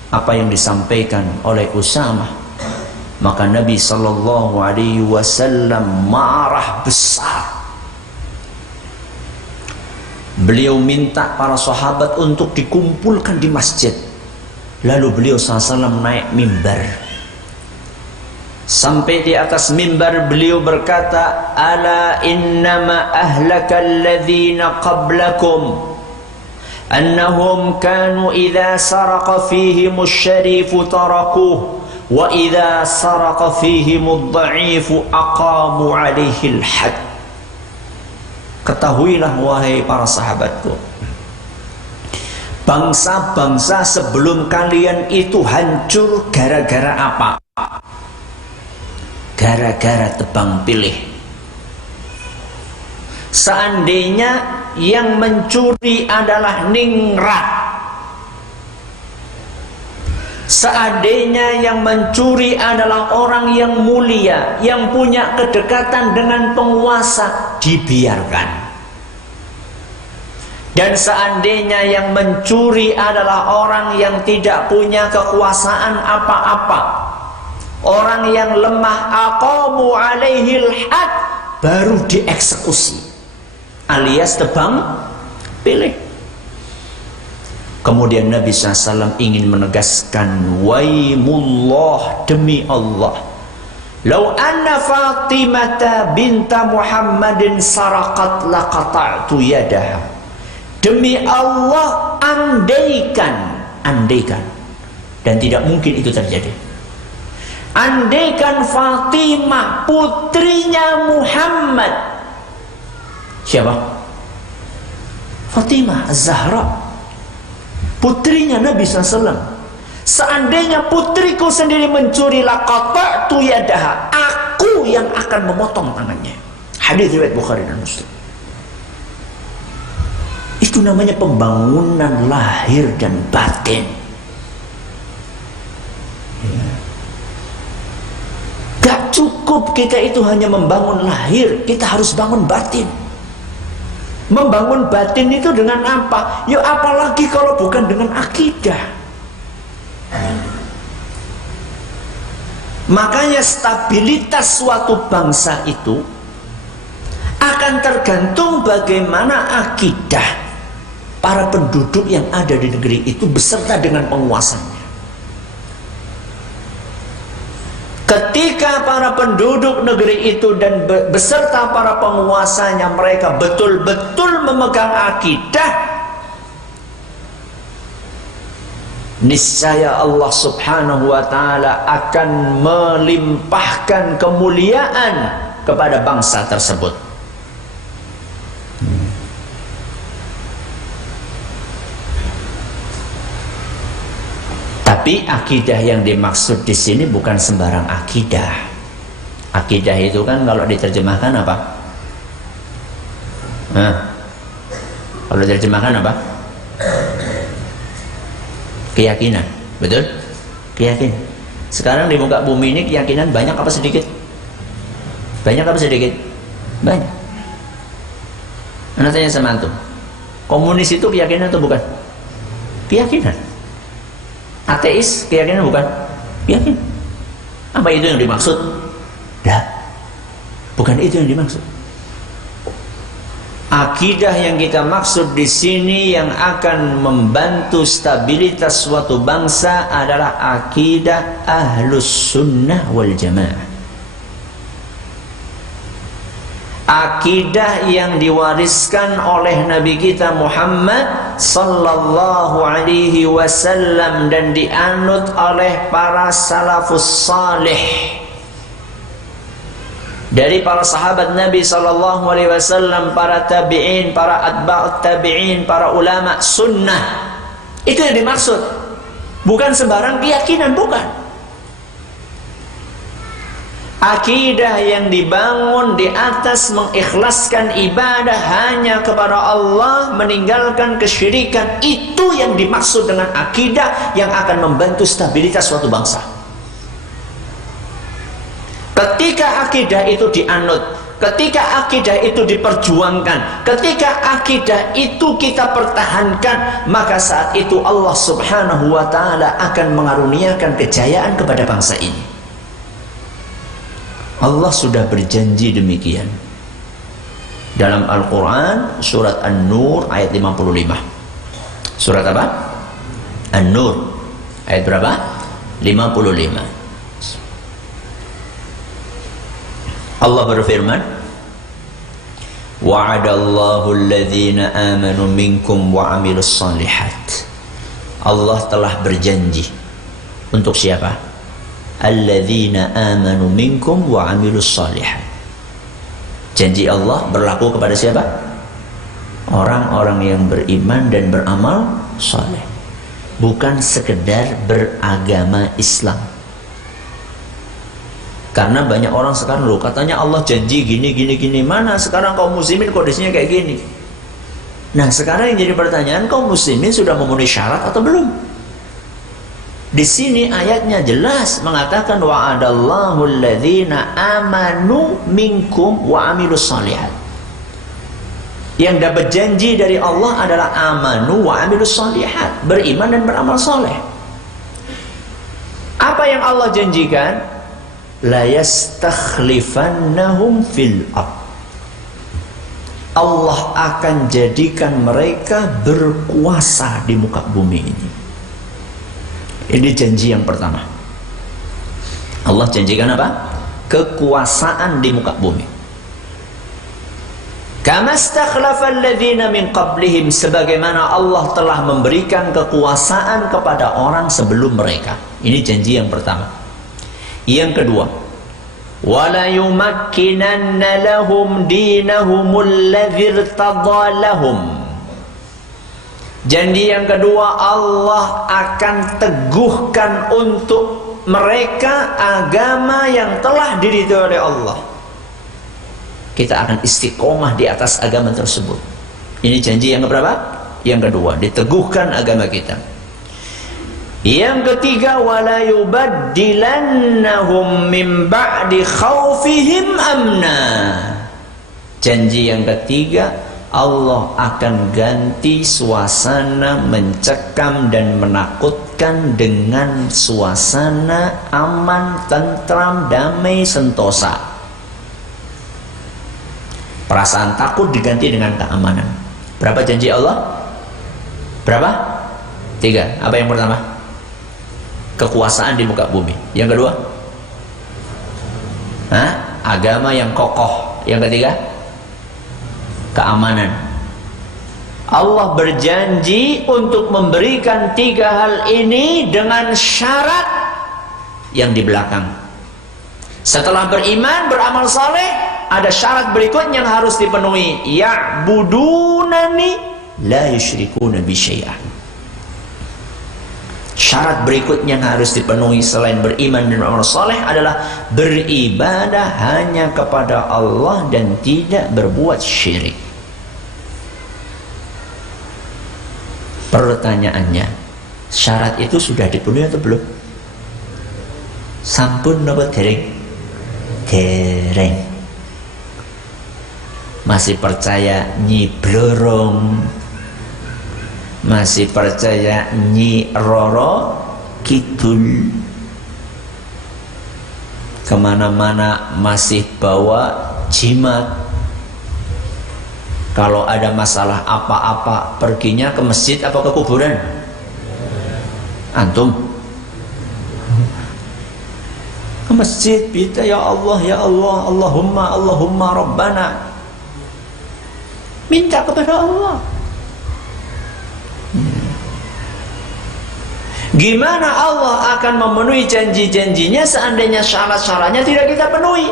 apa yang disampaikan oleh Usamah, maka Nabi SAW marah besar. Beliau minta para sahabat untuk dikumpulkan di masjid. Lalu beliau SAW naik mimbar. Sampai di atas mimbar beliau berkata, ala innama ahlaka alladhina qablakum annahum kanu idha saraqa fihimu syarifu tarakuh wa idha saraqa fihimu dha'ifu aqamu alaihi al-had. Ketahuilah wahai para sahabatku, Bangsa-bangsa sebelum kalian itu hancur gara-gara apa? Gara-gara tebang pilih. Seandainya yang mencuri adalah ningrat, seandainya yang mencuri adalah orang yang mulia, yang punya kedekatan dengan penguasa, dibiarkan. Dan seandainya yang mencuri adalah orang yang tidak punya kekuasaan apa-apa, orang yang lemah, aqamu alaihil had, baru dieksekusi, alias tebang pilih. Kemudian Nabi SAW ingin menegaskan, waimullah, demi Allah, lau anna Fatimata binta Muhammadin saraqat laqata'tu yadaha. Demi Allah, andaikan, dan tidak mungkin itu terjadi, andaikan Fatimah putrinya Muhammad, siapa? Fatimah Az-Zahra, putrinya Nabi SAW. Seandainya putriku sendiri mencuri, laqata'tu yadaha, aku yang akan memotong tangannya. Hadis riwayat Bukhari dan Muslim. Itu namanya pembangunan lahir dan batin. Gak cukup kita itu hanya membangun lahir, kita harus bangun batin. Membangun batin itu dengan apa? Ya apalagi kalau bukan dengan akidah. Makanya stabilitas suatu bangsa itu akan tergantung bagaimana akidah para penduduk yang ada di negeri itu beserta dengan penguasanya. Ketika para penduduk negeri itu dan beserta para penguasanya mereka betul-betul memegang akidah, niscaya Allah Subhanahu wa ta'ala akan melimpahkan kemuliaan kepada bangsa tersebut. Tapi akidah yang dimaksud di sini bukan sembarang akidah. Akidah itu kan kalau diterjemahkan apa? Kalau diterjemahkan apa? Keyakinan, betul? Keyakinan. Sekarang di muka bumi ini keyakinan banyak apa sedikit? Banyak apa sedikit? Banyak. Anak tanya sama antum, komunis itu keyakinan atau bukan? Keyakinan. Ateis keyakinan bukan? Keyakinan. Apa itu yang dimaksud? Dah, bukan itu yang dimaksud. Akidah yang kita maksud di sini yang akan membantu stabilitas suatu bangsa adalah akidah Ahlus Sunnah wal Jamaah. Akidah yang diwariskan oleh Nabi kita Muhammad sallallahu alaihi wasallam dan dianut oleh para salafus salih, dari para sahabat Nabi sallallahu alaihi wasallam, para tabi'in, para atba'ut tabi'in, para ulama sunnah. Itu yang dimaksud, bukan sembarang keyakinan, bukan. Akidah yang dibangun di atas mengikhlaskan ibadah hanya kepada Allah, meninggalkan kesyirikan, itu yang dimaksud dengan akidah yang akan membantu stabilitas suatu bangsa. Ketika akidah itu dianut, ketika akidah itu diperjuangkan, ketika akidah itu kita pertahankan, maka saat itu Allah Subhanahu wa ta'ala akan mengaruniakan kejayaan kepada bangsa ini. Allah sudah berjanji demikian dalam Al-Quran surat An-Nur ayat 55. Surat apa? An-Nur ayat berapa? 55. Allah berfirman, wa'adallahu alladhina amanu minkum wa amilus salihat. Allah telah berjanji untuk siapa? Alladzina amanu minkum wa amilus salihat. Janji Allah berlaku kepada siapa? Orang-orang yang beriman dan beramal soleh, bukan sekedar beragama Islam. Karena banyak orang sekarang, loh katanya Allah janji gini. Mana sekarang kaum muslimin kondisinya kayak gini? Nah sekarang yang jadi pertanyaan, kaum muslimin sudah memenuhi syarat atau belum? Di sini ayatnya jelas mengatakan wa'adallahu alladhina amanu minkum wa amilus shalihat. Yang dapat janji dari Allah adalah amanu wa amilus shalihat, beriman dan beramal soleh. Apa yang Allah janjikan? La yastakhlifannahum fil ardh. Allah akan jadikan mereka berkuasa di muka bumi ini. Ini janji yang pertama. Allah janjikan apa? Kekuasaan di muka bumi. Kama stakhlafal ladzina min qablihim, sebagaimana Allah telah memberikan kekuasaan kepada orang sebelum mereka. Ini janji yang pertama. Yang kedua, wala yumakkinanna lahum dinahumul ladzir tadallahum. Janji yang kedua, Allah akan teguhkan untuk mereka agama yang telah diridhoi oleh Allah. Kita akan istiqomah di atas agama tersebut. Ini janji yang keberapa? Yang kedua, diteguhkan agama kita. Yang ketiga, wala yubaddilannahum min ba'di khaufihim amna. Janji yang ketiga, Allah akan ganti suasana mencekam dan menakutkan dengan suasana aman, tentram, damai, sentosa. Perasaan takut diganti dengan keamanan. Berapa janji Allah? Berapa? 3. Apa yang pertama? Kekuasaan di muka bumi. Yang kedua, agama yang kokoh. Yang ketiga, keamanan. Allah berjanji untuk memberikan 3 hal ini dengan syarat yang di belakang. Setelah beriman, beramal saleh, ada syarat berikutnya yang harus dipenuhi. Ya'budunani la yusyrikuna bi syai'an. Syarat berikutnya yang harus dipenuhi selain beriman dan beramal saleh adalah beribadah hanya kepada Allah dan tidak berbuat syirik. Pertanyaannya, syarat itu sudah dipenuhi atau belum? Sampun napa dereng? Dereng. Masih percaya Nyi Blorong, masih percaya Nyi Roro Kidul, kemana-mana masih bawa jimat. Kalau ada masalah apa-apa, perginya ke masjid apa ke kuburan? Antum? Ke masjid, kita ya Allah, Allahumma Rabbana. Minta kepada Allah. Gimana Allah akan memenuhi janji-janjinya seandainya syarat-syaratnya tidak kita penuhi?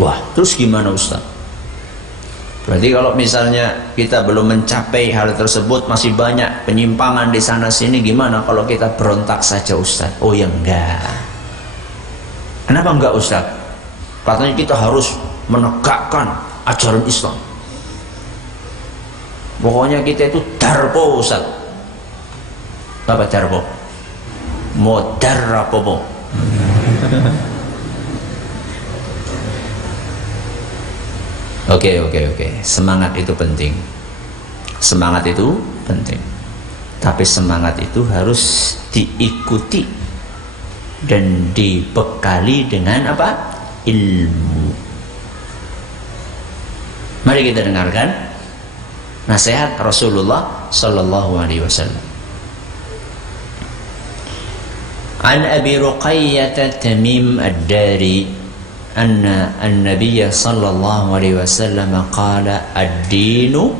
Wah, terus gimana Ustaz? Berarti kalau misalnya kita belum mencapai hal tersebut, masih banyak penyimpangan di sana sini, gimana kalau kita berontak saja Ustaz? Oh ya enggak. Kenapa enggak Ustaz? Katanya kita harus menegakkan ajaran Islam. Pokoknya kita itu darpo Ustaz. Apa darpo? Modar apa? Oke. Semangat itu penting. Semangat itu penting. Tapi semangat itu harus diikuti dan dibekali dengan apa? Ilmu. Mari kita dengarkan nasihat Rasulullah sallallahu alaihi wasallam. An Abi Ruqayyah Tamim Ad-Dari anna an-nabiy sallallahu alaihi wasallam qala ad-dinu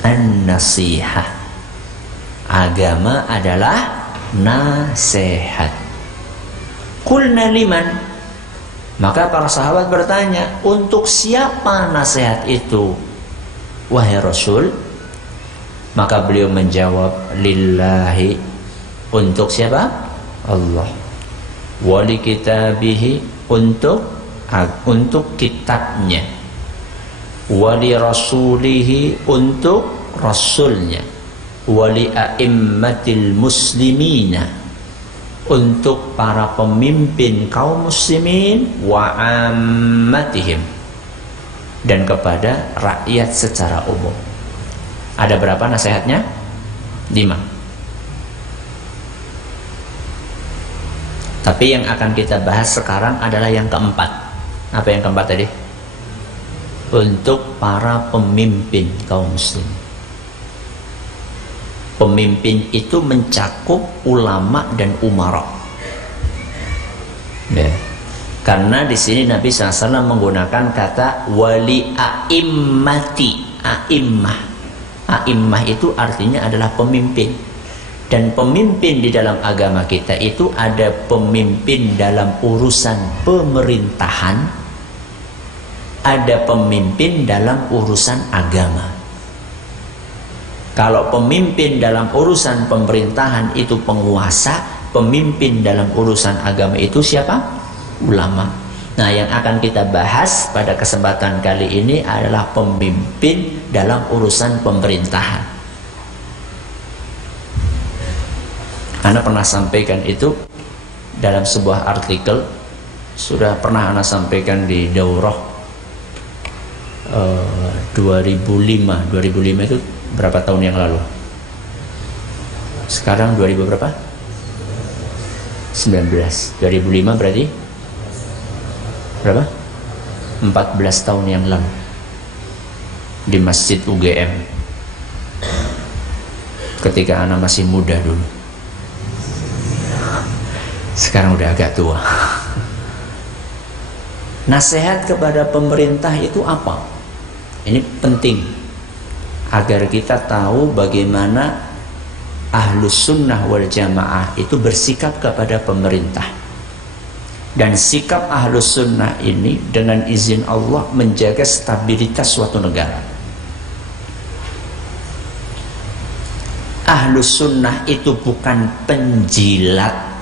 an-nasihah. Agama adalah nasihat. Qulna liman? Maka para sahabat bertanya, untuk siapa nasihat itu? wahai Rasul? Maka beliau menjawab, lillahi, untuk siapa? Allah. Wali kitabihi, untuk kitabnya. Wali rasulihi, untuk rasulnya. Wali a'immatil muslimina, untuk para pemimpin kaum muslimin, wa ammatihim, dan kepada rakyat secara umum. Ada berapa nasihatnya? 5. Tapi yang akan kita bahas sekarang adalah yang keempat. Apa yang keempat tadi? Untuk para pemimpin kaum muslim. Pemimpin itu mencakup ulama dan umara. Ya. Karena di sini Nabi SAW menggunakan kata wali a'immati. A'immah itu artinya adalah pemimpin. Dan pemimpin di dalam agama kita itu ada pemimpin dalam urusan pemerintahan, ada pemimpin dalam urusan agama. Kalau pemimpin dalam urusan pemerintahan itu penguasa, pemimpin dalam urusan agama itu siapa? Ulama. Nah, yang akan kita bahas pada kesempatan kali ini adalah pemimpin dalam urusan pemerintahan. Ana pernah sampaikan itu dalam sebuah artikel, sudah pernah Ana sampaikan di daurah 2005 itu berapa tahun yang lalu? Sekarang 2000 berapa? 19. 2005 berarti berapa? 14 tahun yang lalu di Masjid UGM, ketika anak masih muda dulu. Sekarang udah agak tua. Nasihat kepada pemerintah itu apa? Ini penting agar kita tahu bagaimana Ahlus Sunnah wal Jamaah itu bersikap kepada pemerintah. Dan sikap Ahlus Sunnah ini dengan izin Allah menjaga stabilitas suatu negara. Ahlus Sunnah itu bukan penjilat,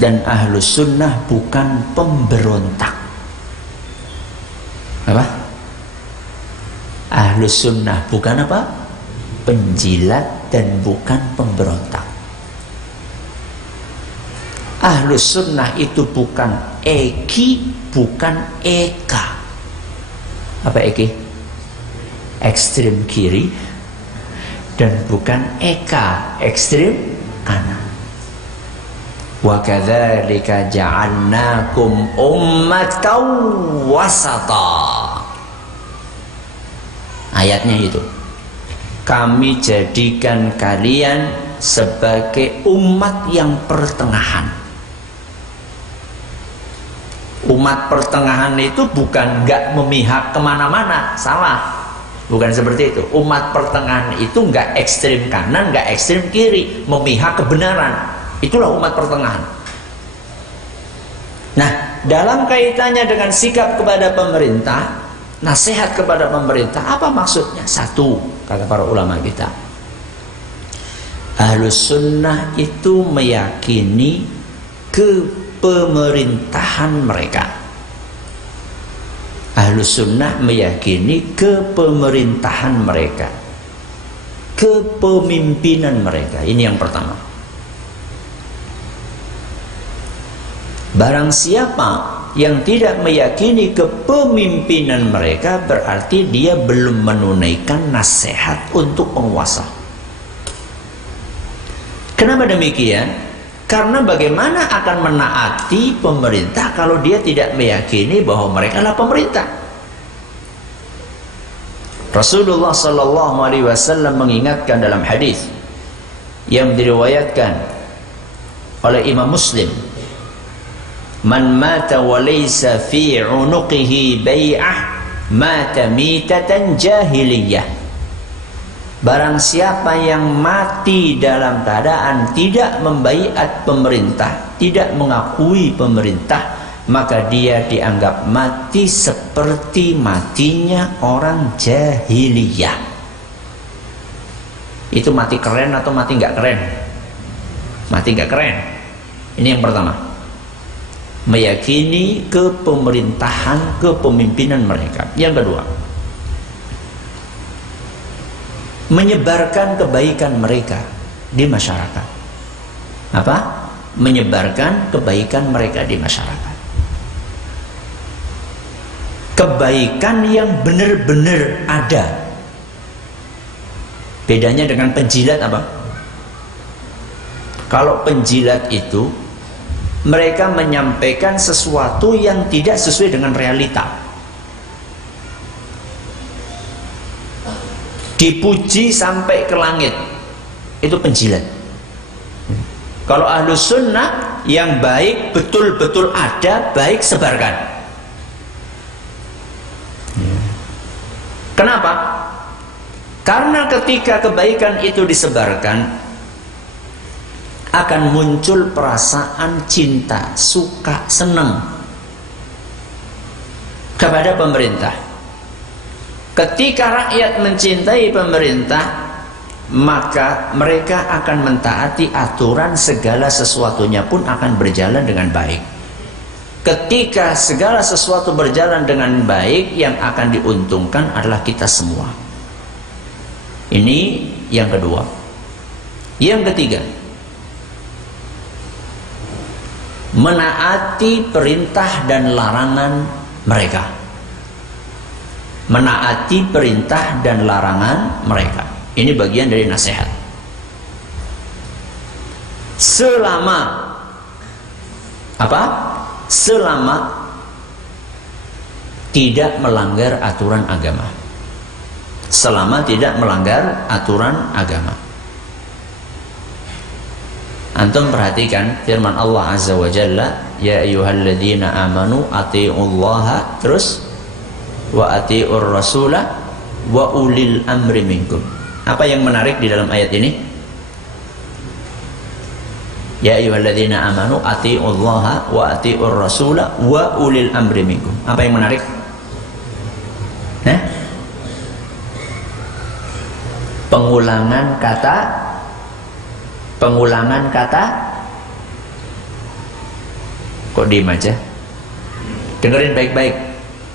dan Ahlus Sunnah bukan pemberontak. Apa? Ahlus Sunnah bukan apa? Penjilat dan bukan pemberontak. Ahlus Sunnah itu bukan eki, bukan eka. Apa eki? Ekstrem kiri. Dan bukan eka, ekstrem kanan. Wa kadzalika ja'alnakum ummatan wasata. Ayatnya itu. Kami jadikan kalian sebagai umat yang pertengahan. Umat pertengahan itu bukan nggak memihak kemana-mana, salah, bukan seperti itu. Umat pertengahan itu nggak ekstrem kanan, nggak ekstrem kiri, memihak kebenaran. Itulah umat pertengahan. Nah, dalam kaitannya dengan sikap kepada pemerintah, nasihat kepada pemerintah, apa maksudnya? Satu, kata para ulama kita, Ahlus Sunnah itu meyakini kepemerintahan mereka. Ahlus Sunnah meyakini kepemerintahan mereka, kepemimpinan mereka. Ini yang pertama. Barang siapa yang tidak meyakini kepemimpinan mereka, berarti dia belum menunaikan nasihat untuk penguasa. Kenapa demikian? Karena bagaimana akan menaati pemerintah kalau dia tidak meyakini bahwa mereka adalah pemerintah? Rasulullah sallallahu alaihi wasallam mengingatkan dalam hadis yang diriwayatkan oleh Imam Muslim, man mata wa laysa fi 'unuqihi bai'ah mata mitatan jahiliyah. Barang siapa yang mati dalam keadaan tidak membaiat pemerintah, tidak mengakui pemerintah, maka dia dianggap mati seperti matinya orang jahiliyah. Itu mati keren atau mati nggak keren? Mati nggak keren. Ini yang pertama. Meyakini kepemerintahan, kepemimpinan mereka. Yang kedua, menyebarkan kebaikan mereka di masyarakat. Apa? Menyebarkan kebaikan mereka di masyarakat. Kebaikan yang benar-benar ada. Bedanya dengan penjilat apa? Kalau penjilat itu mereka menyampaikan sesuatu yang tidak sesuai dengan realita. Dipuji sampai ke langit, itu penjilat. Kalau ahlus sunnah yang baik betul-betul ada, baik sebarkan. Kenapa? Karena ketika kebaikan itu disebarkan, akan muncul perasaan cinta, suka, senang kepada pemerintah. Ketika rakyat mencintai pemerintah, maka mereka akan mentaati aturan, segala sesuatunya pun akan berjalan dengan baik. Ketika segala sesuatu berjalan dengan baik, yang akan diuntungkan adalah kita semua. Ini yang kedua. Yang ketiga, menaati perintah dan larangan mereka. Menaati perintah dan larangan mereka. Ini bagian dari nasihat. Selama apa? Selama tidak melanggar aturan agama. Selama tidak melanggar aturan agama. Antum perhatikan firman Allah Azza wa Jalla, ya ayyuhalladzina amanu atiiullaha, terus wa atiiur rasulah wa ulil amri minkum. Apa yang menarik di dalam ayat ini? Ya ayyuhalladzina amanu atiiullaha wa atiiur rasulah wa ulil amri minkum. Apa yang menarik? Pengulangan kata kok diem aja? Dengerin baik-baik.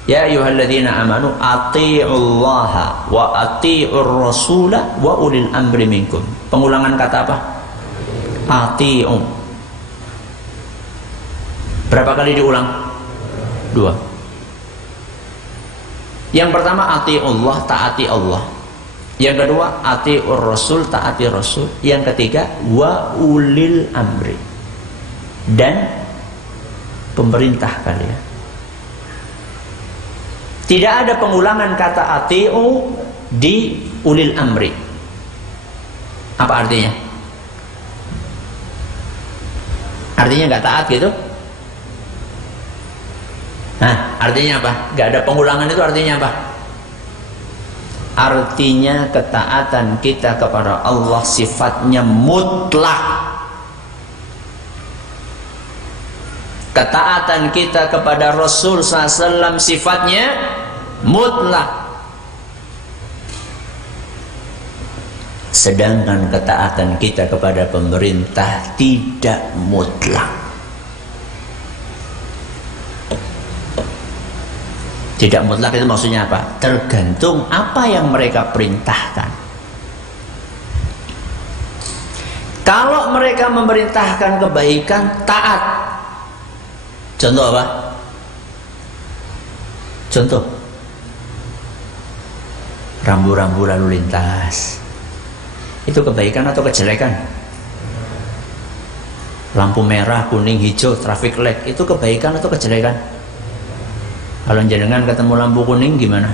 Ya ayyuhalladzina amanu atiiullaha wa atiiur rasulah wa ulil amri minkum. Pengulangan kata apa? Ati'u. Berapa kali diulang? 2. Yang pertama atiiullah, taati Allah. Yang kedua atiiur rasul, taati rasul. Yang ketiga wa ulil amri, dan pemerintah kalian. Tidak ada pengulangan kata ati'u di ulil amri. Apa artinya? Artinya nggak taat gitu? Nah, artinya apa? Nggak ada pengulangan itu artinya apa? Artinya ketaatan kita kepada Allah sifatnya mutlak. Ketaatan kita kepada Rasul SAW sifatnya mutlak. Sedangkan ketaatan kita kepada pemerintah tidak mutlak. Tidak mutlak itu maksudnya apa? Tergantung apa yang mereka perintahkan. Kalau mereka memerintahkan kebaikan, taat. Contoh apa? Contoh rambu-rambu lalu lintas. Itu kebaikan atau kejelekan? Lampu merah, kuning, hijau, traffic light, itu kebaikan atau kejelekan? Kalau jenengan ketemu lampu kuning gimana?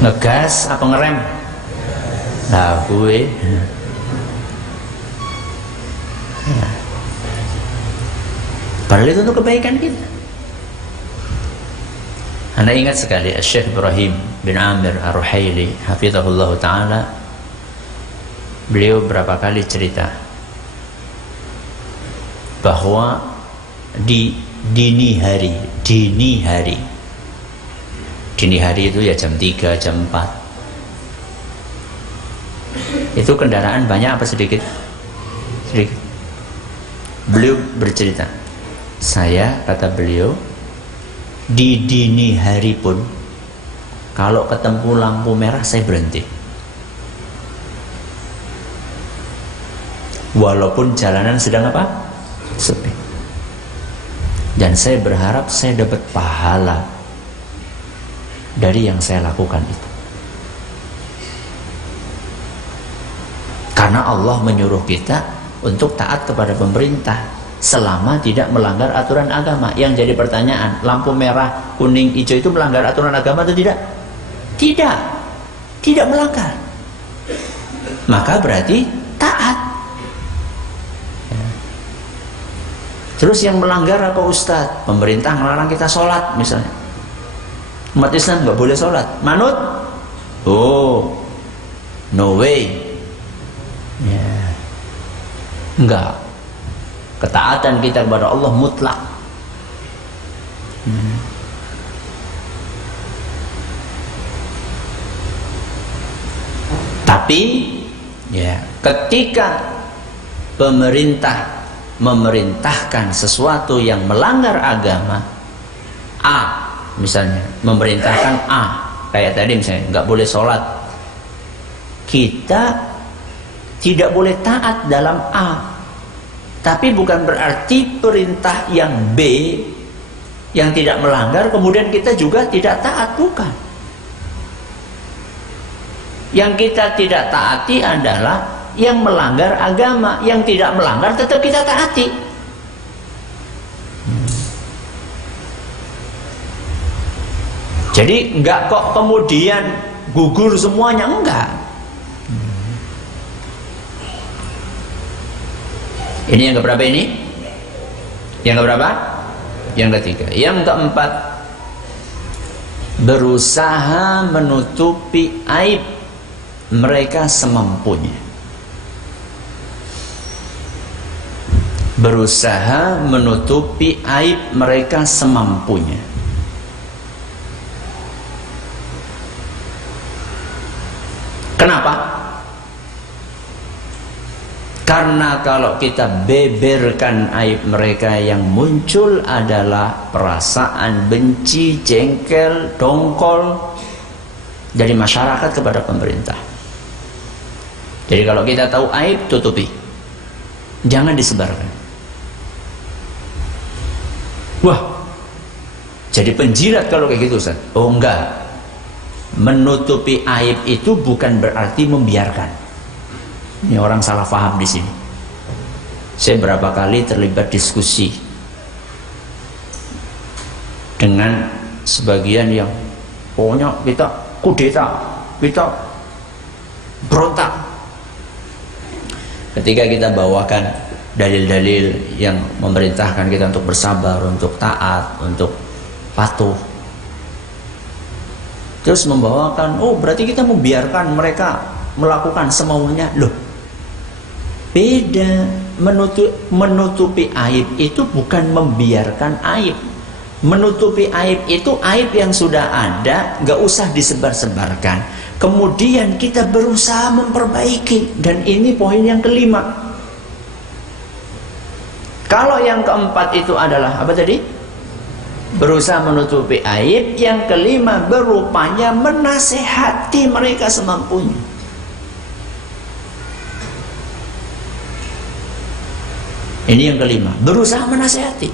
Ngegas apa ngerem? Nah, gue padahal itu untuk kebaikan kita. Anda ingat sekali Syekh Ibrahim bin Amir Ar-Ruhaili hafizahullah ta'ala, beliau berapa kali cerita bahwa di dini hari itu ya jam 3, jam 4 itu kendaraan banyak apa sedikit? Sedikit. Beliau bercerita, kata beliau, di dini hari pun kalau ketemu lampu merah saya berhenti, walaupun jalanan sedang apa? Sepi. Dan saya berharap saya dapat pahala dari yang saya lakukan itu, karena Allah menyuruh kita untuk taat kepada pemerintah selama tidak melanggar aturan agama. Yang jadi pertanyaan, lampu merah, kuning, hijau itu melanggar aturan agama atau tidak? Tidak melanggar. Maka berarti taat. Terus yang melanggar apa Ustadz? Pemerintah melarang kita sholat misalnya. Umat Islam nggak boleh sholat. Manut? Oh, no way. Ya, enggak. Ketaatan kita kepada Allah mutlak. Tapi ya, ketika pemerintah memerintahkan sesuatu yang melanggar agama, A misalnya, memerintahkan A, kayak tadi misalnya nggak boleh sholat, kita tidak boleh taat dalam A. Tapi bukan berarti perintah yang B yang tidak melanggar kemudian kita juga tidak taat, bukan. Yang kita tidak taati adalah yang melanggar agama. Yang tidak melanggar tetap kita taati. Jadi enggak kok kemudian gugur semuanya, enggak. Ini yang keberapa ini? Yang keberapa? Yang ketiga. Yang keempat, berusaha menutupi aib mereka semampunya. Berusaha menutupi aib mereka semampunya. Kenapa? Karena kalau kita beberkan aib mereka, yang muncul adalah perasaan benci, jengkel, dongkol dari masyarakat kepada pemerintah. Jadi kalau kita tahu aib, tutupi, jangan disebarkan. Wah, jadi penjilat kalau kayak gitu, Ustaz. Oh enggak, menutupi aib itu bukan berarti membiarkan. Ini orang salah paham di sini. Saya berapa kali terlibat diskusi dengan sebagian yang pokoknya kita kudeta, kita berontak. Ketika kita bawakan dalil-dalil yang memerintahkan kita untuk bersabar, untuk taat, untuk patuh, terus membawakan, oh berarti kita membiarkan mereka melakukan semaunya. Loh, beda. Menutupi aib itu bukan membiarkan aib. Menutupi aib itu aib yang sudah ada, gak usah disebar-sebarkan. Kemudian kita berusaha memperbaiki. Dan ini poin yang kelima. Kalau yang keempat itu adalah apa tadi? Berusaha menutupi aib. Yang kelima berupaya menasehati mereka semampunya. Ini yang kelima, berusaha menasehati.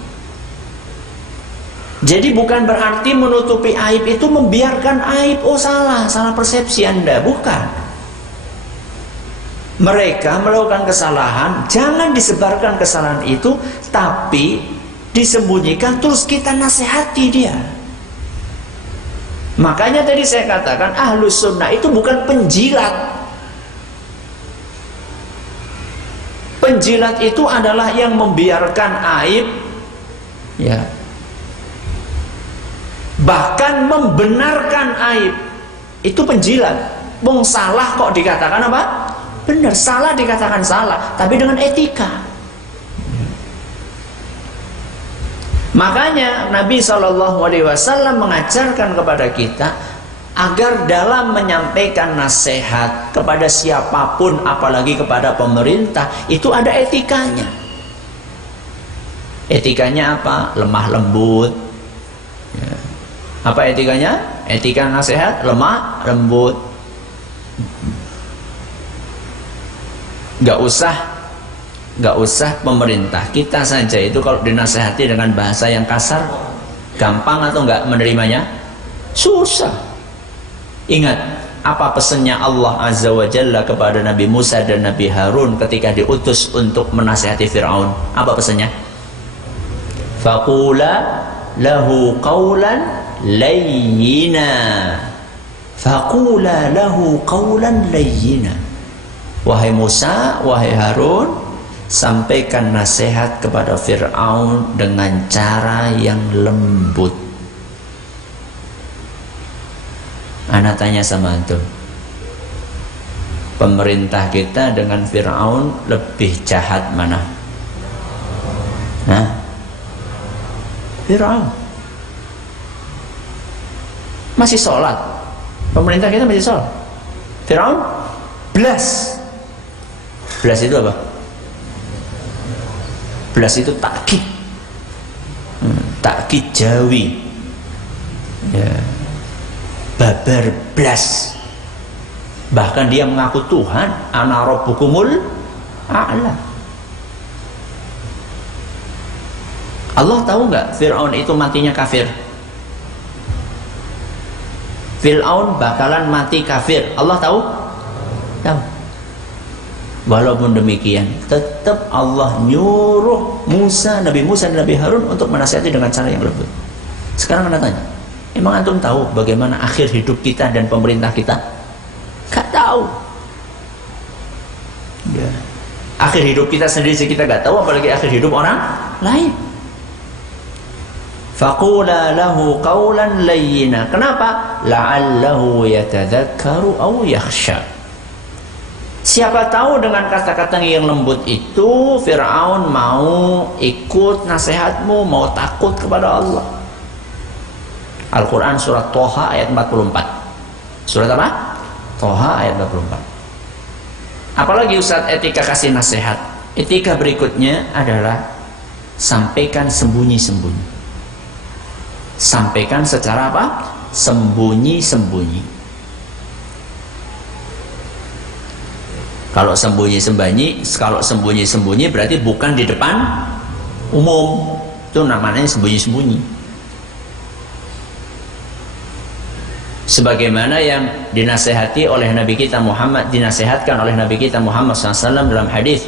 Jadi bukan berarti menutupi aib itu membiarkan aib. Oh salah persepsi Anda, bukan. Mereka melakukan kesalahan, jangan disebarkan kesalahan itu, tapi disembunyikan, terus kita nasihati dia. Makanya tadi saya katakan Ahlus Sunnah itu bukan penjilat. Penjilat itu adalah yang membiarkan aib, ya, bahkan membenarkan aib. Itu penjilat. Wong salah kok dikatakan apa? Benar. Salah dikatakan salah, tapi dengan etika. Makanya Nabi SAW mengajarkan kepada kita agar dalam menyampaikan nasihat kepada siapapun, apalagi kepada pemerintah, itu ada etikanya. Etikanya apa? Lemah lembut. Ya. Apa etikanya? Etika nasihat lemah lembut. Gak usah pemerintah, kita saja itu kalau dinasehati dengan bahasa yang kasar, gampang atau enggak menerimanya? Susah. Ingat apa pesannya Allah Azza wa Jalla kepada Nabi Musa dan Nabi Harun ketika diutus untuk menasihati Fir'aun? Apa pesannya? Faqula lahu qawlan layyina. Faqula lahu qawlan layyina. Wahai Musa, wahai Harun, sampaikan nasihat kepada Fir'aun dengan cara yang lembut. Ana tanya sama antum, pemerintah kita dengan Fir'aun lebih jahat mana? Nah, Fir'aun masih sholat, pemerintah kita masih sholat. Fir'aun belas itu apa? Belas itu takkid, takkid Jawi, ya. Babar blas. Bahkan dia mengaku Tuhan, ana rabbukumul a'la. Allah tahu nggak Fir'aun itu matinya kafir? Fir'aun bakalan mati kafir. Allah tahu? Tahu. Walaupun demikian, tetap Allah nyuruh Nabi Musa dan Nabi Harun untuk menasihati dengan cara yang lembut. Sekarang anda tanya, emang antum tahu bagaimana akhir hidup kita dan pemerintah kita? Gak tahu. Ya. Akhir hidup kita sendiri kita gak tahu, apalagi akhir hidup orang lain. Faqula lahu qawlan layyina. Kenapa? La'allahu yatadzakkaru aw yakhsha. Siapa tahu dengan kata-kata yang lembut itu Fir'aun mau ikut nasihatmu, mau takut kepada Allah. Al-Quran surat Toha ayat 44. Surat apa? Toha ayat 44. Apalagi Ustaz etika kasih nasihat? Etika berikutnya adalah sampaikan sembunyi-sembunyi. Sampaikan secara apa? Sembunyi-sembunyi. Kalau sembunyi-sembunyi berarti bukan di depan umum. Itu namanya sembunyi-sembunyi. Sebagaimana yang dinasehati oleh Nabi kita Muhammad, dinasehatkan oleh Nabi kita Muhammad SAW dalam hadis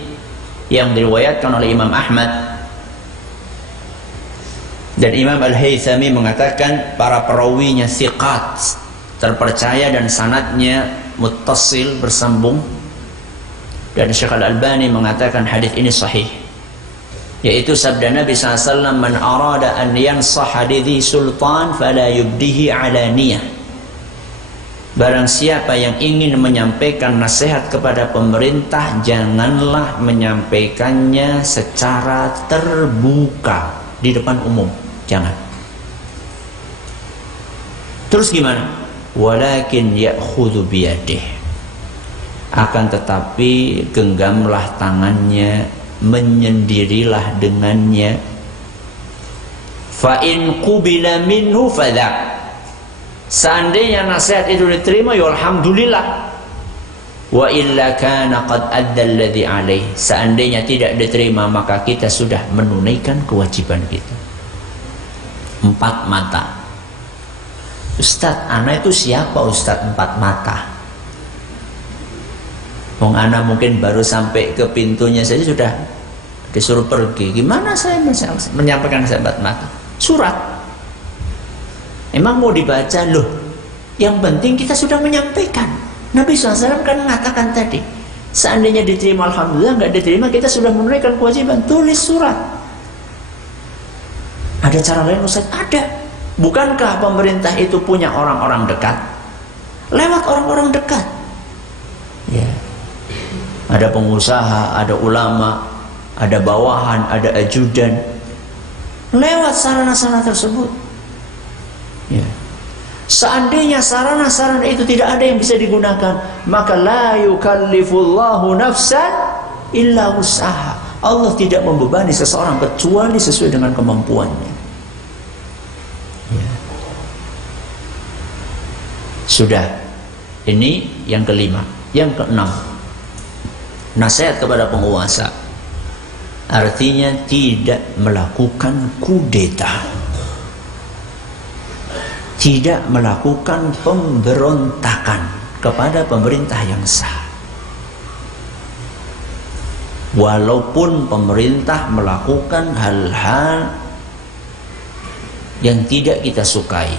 yang diriwayatkan oleh Imam Ahmad dan Imam Al-Haythami mengatakan para perawinya thiqat, terpercaya dan sanadnya muttasil, bersambung. Dan Syekh Al-Albani mengatakan hadis ini sahih, yaitu sabda Nabi SAW, man arada an yansaha lidhi sultan fala yubdihi alaniyah. Barang siapa yang ingin menyampaikan nasihat kepada pemerintah, janganlah menyampaikannya secara terbuka di depan umum, jangan. Terus gimana? Walakin ya'khudhu biyadih. Akan tetapi genggamlah tangannya, menyendirilah dengannya. Fa in qubila minhu fadha. Seandainya nasihat itu diterima, ya alhamdulillah. Wa illa kana qad adda alladhi alaih. Seandainya tidak diterima, maka kita sudah menunaikan kewajiban kita. 4 mata. Ustaz, ana itu siapa Ustaz 4 mata? Wong ana mungkin baru sampai ke pintunya saja sudah disuruh pergi. Gimana saya menyampaikan nasihat mata? Surat. Emang mau dibaca loh? Yang penting kita sudah menyampaikan. Nabi SAW kan mengatakan tadi, seandainya diterima alhamdulillah, nggak diterima kita sudah menunaikan kewajiban. Tulis surat. Ada cara lain Ustaz? Ada. Bukankah pemerintah itu punya orang-orang dekat? Lewat orang-orang dekat. Ya. Ada pengusaha, ada ulama, ada bawahan, ada ajudan. lewat sarana-sarana tersebut. Ya. Seandainya sarana-sarana itu tidak ada yang bisa digunakan, maka la yukallifullahu nafsan illa wus'aha. Allah tidak membebani seseorang kecuali sesuai dengan kemampuannya. Ya. Sudah. Ini yang kelima. Yang keenam, nasihat kepada penguasa, artinya tidak melakukan kudeta, tidak melakukan pemberontakan kepada pemerintah yang sah. Walaupun pemerintah melakukan hal-hal yang tidak kita sukai,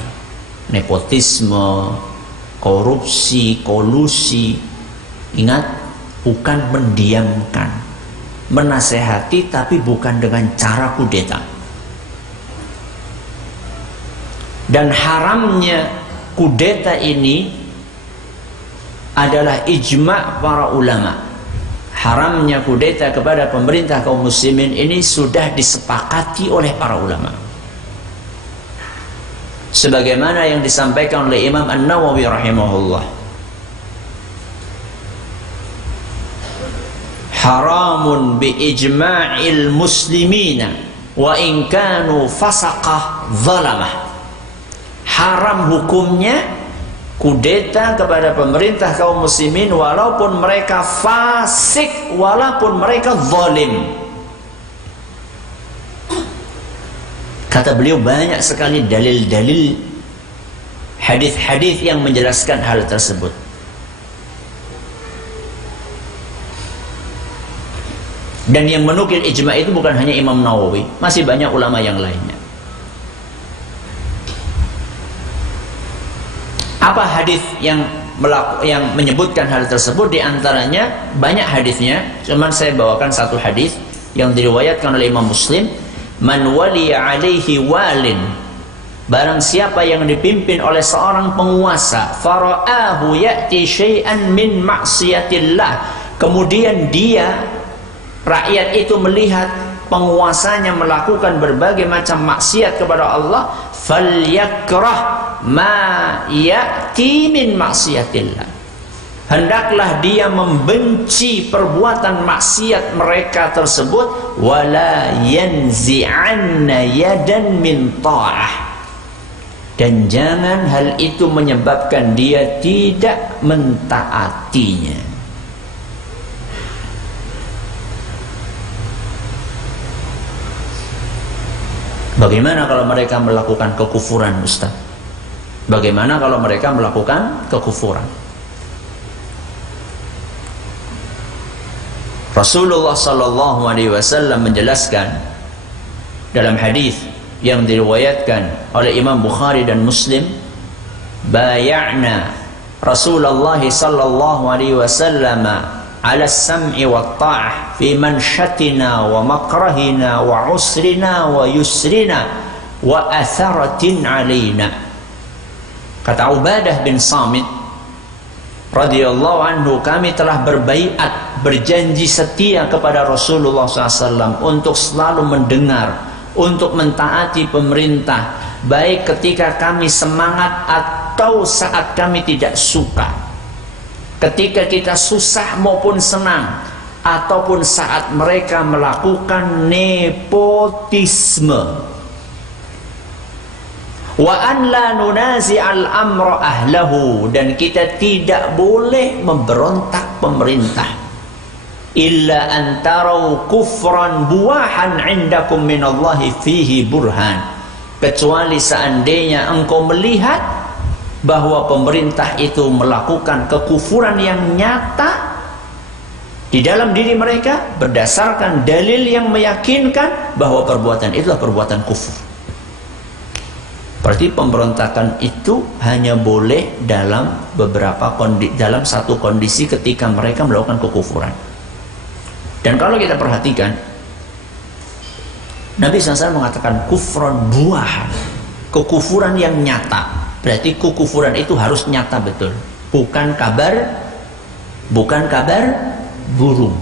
nepotisme, korupsi, kolusi, ingat, bukan mendiamkan, menasehati, tapi bukan dengan cara kudeta. Dan haramnya kudeta ini adalah ijma' para ulama. Haramnya kudeta kepada pemerintah kaum muslimin ini sudah disepakati oleh para ulama, sebagaimana yang disampaikan oleh Imam An-Nawawi rahimahullah. Haramun bi ijma'il muslimina wa in kanu fasaqah zalamah. Haram hukumnya kudeta kepada pemerintah kaum muslimin walaupun mereka fasik, walaupun mereka zalim. Kata beliau, banyak sekali dalil-dalil, hadis-hadis yang menjelaskan hal tersebut. Dan yang menukil ijma' itu bukan hanya Imam Nawawi, masih banyak ulama yang lainnya. Apa hadis yang menyebutkan hal tersebut? Di antaranya banyak hadisnya, cuman saya bawakan satu hadis yang diriwayatkan oleh Imam Muslim. Man waliya alaihi walin, barang siapa yang dipimpin oleh seorang penguasa, fara'ahu ya'ti syai'an min maksiatillah, kemudian dia, rakyat itu melihat penguasanya melakukan berbagai macam maksiat kepada Allah, falyakrah ma ya'ti min maksiatillah, hendaklah dia membenci perbuatan maksiat mereka tersebut, wala yanzi'anna yadan min ta'ah, dan jangan hal itu menyebabkan dia tidak mentaatinya. Bagaimana kalau mereka melakukan kekufuran, Ustaz? Bagaimana kalau mereka melakukan kekufuran? Rasulullah sallallahu alaihi wasallam menjelaskan dalam hadis yang diriwayatkan oleh Imam Bukhari dan Muslim, bay'na Rasulullah sallallahu alaihi wasallam ala as-sam'i wa ta'ah fi manshatina wa makrahina wa usrina wa yusrina wa atharatin alaina. Kata Ubadah bin Samit radhiyallahu anhu, kami telah berbaiat, berjanji setia kepada Rasulullah SAW untuk selalu mendengar, untuk mentaati pemerintah, baik ketika kami semangat atau saat kami tidak suka, ketika kita susah maupun senang, ataupun saat mereka melakukan nepotisme. Wa an la nunazi'al amra ahlahu, dan kita tidak boleh memberontak pemerintah, illa an tarau kufran buwahan indakum minallahi fihi burhan, kecuali seandainya engkau melihat bahwa pemerintah itu melakukan kekufuran yang nyata di dalam diri mereka, berdasarkan dalil yang meyakinkan bahwa perbuatan itulah perbuatan kufur. Berarti pemberontakan itu hanya boleh dalam dalam satu kondisi, ketika mereka melakukan kekufuran. Dan kalau kita perhatikan, Nabi SAW mengatakan kufran buahan, kekufuran yang nyata. Berarti kekufuran itu harus nyata betul, bukan kabar burung.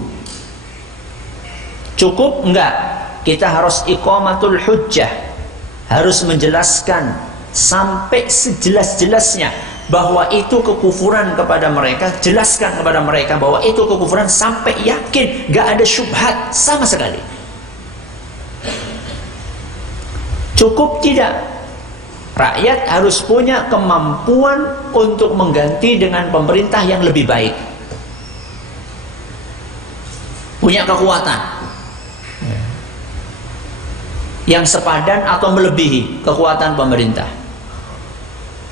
Cukup enggak kita harus iqamatul hujjah, harus menjelaskan sampai sejelas-jelasnya bahwa itu kekufuran kepada mereka. Jelaskan kepada mereka bahwa itu kekufuran sampai yakin, gak ada syubhat sama sekali. Cukup tidak? Rakyat harus punya kemampuan untuk mengganti dengan pemerintah yang lebih baik, punya kekuatan yang sepadan atau melebihi kekuatan pemerintah.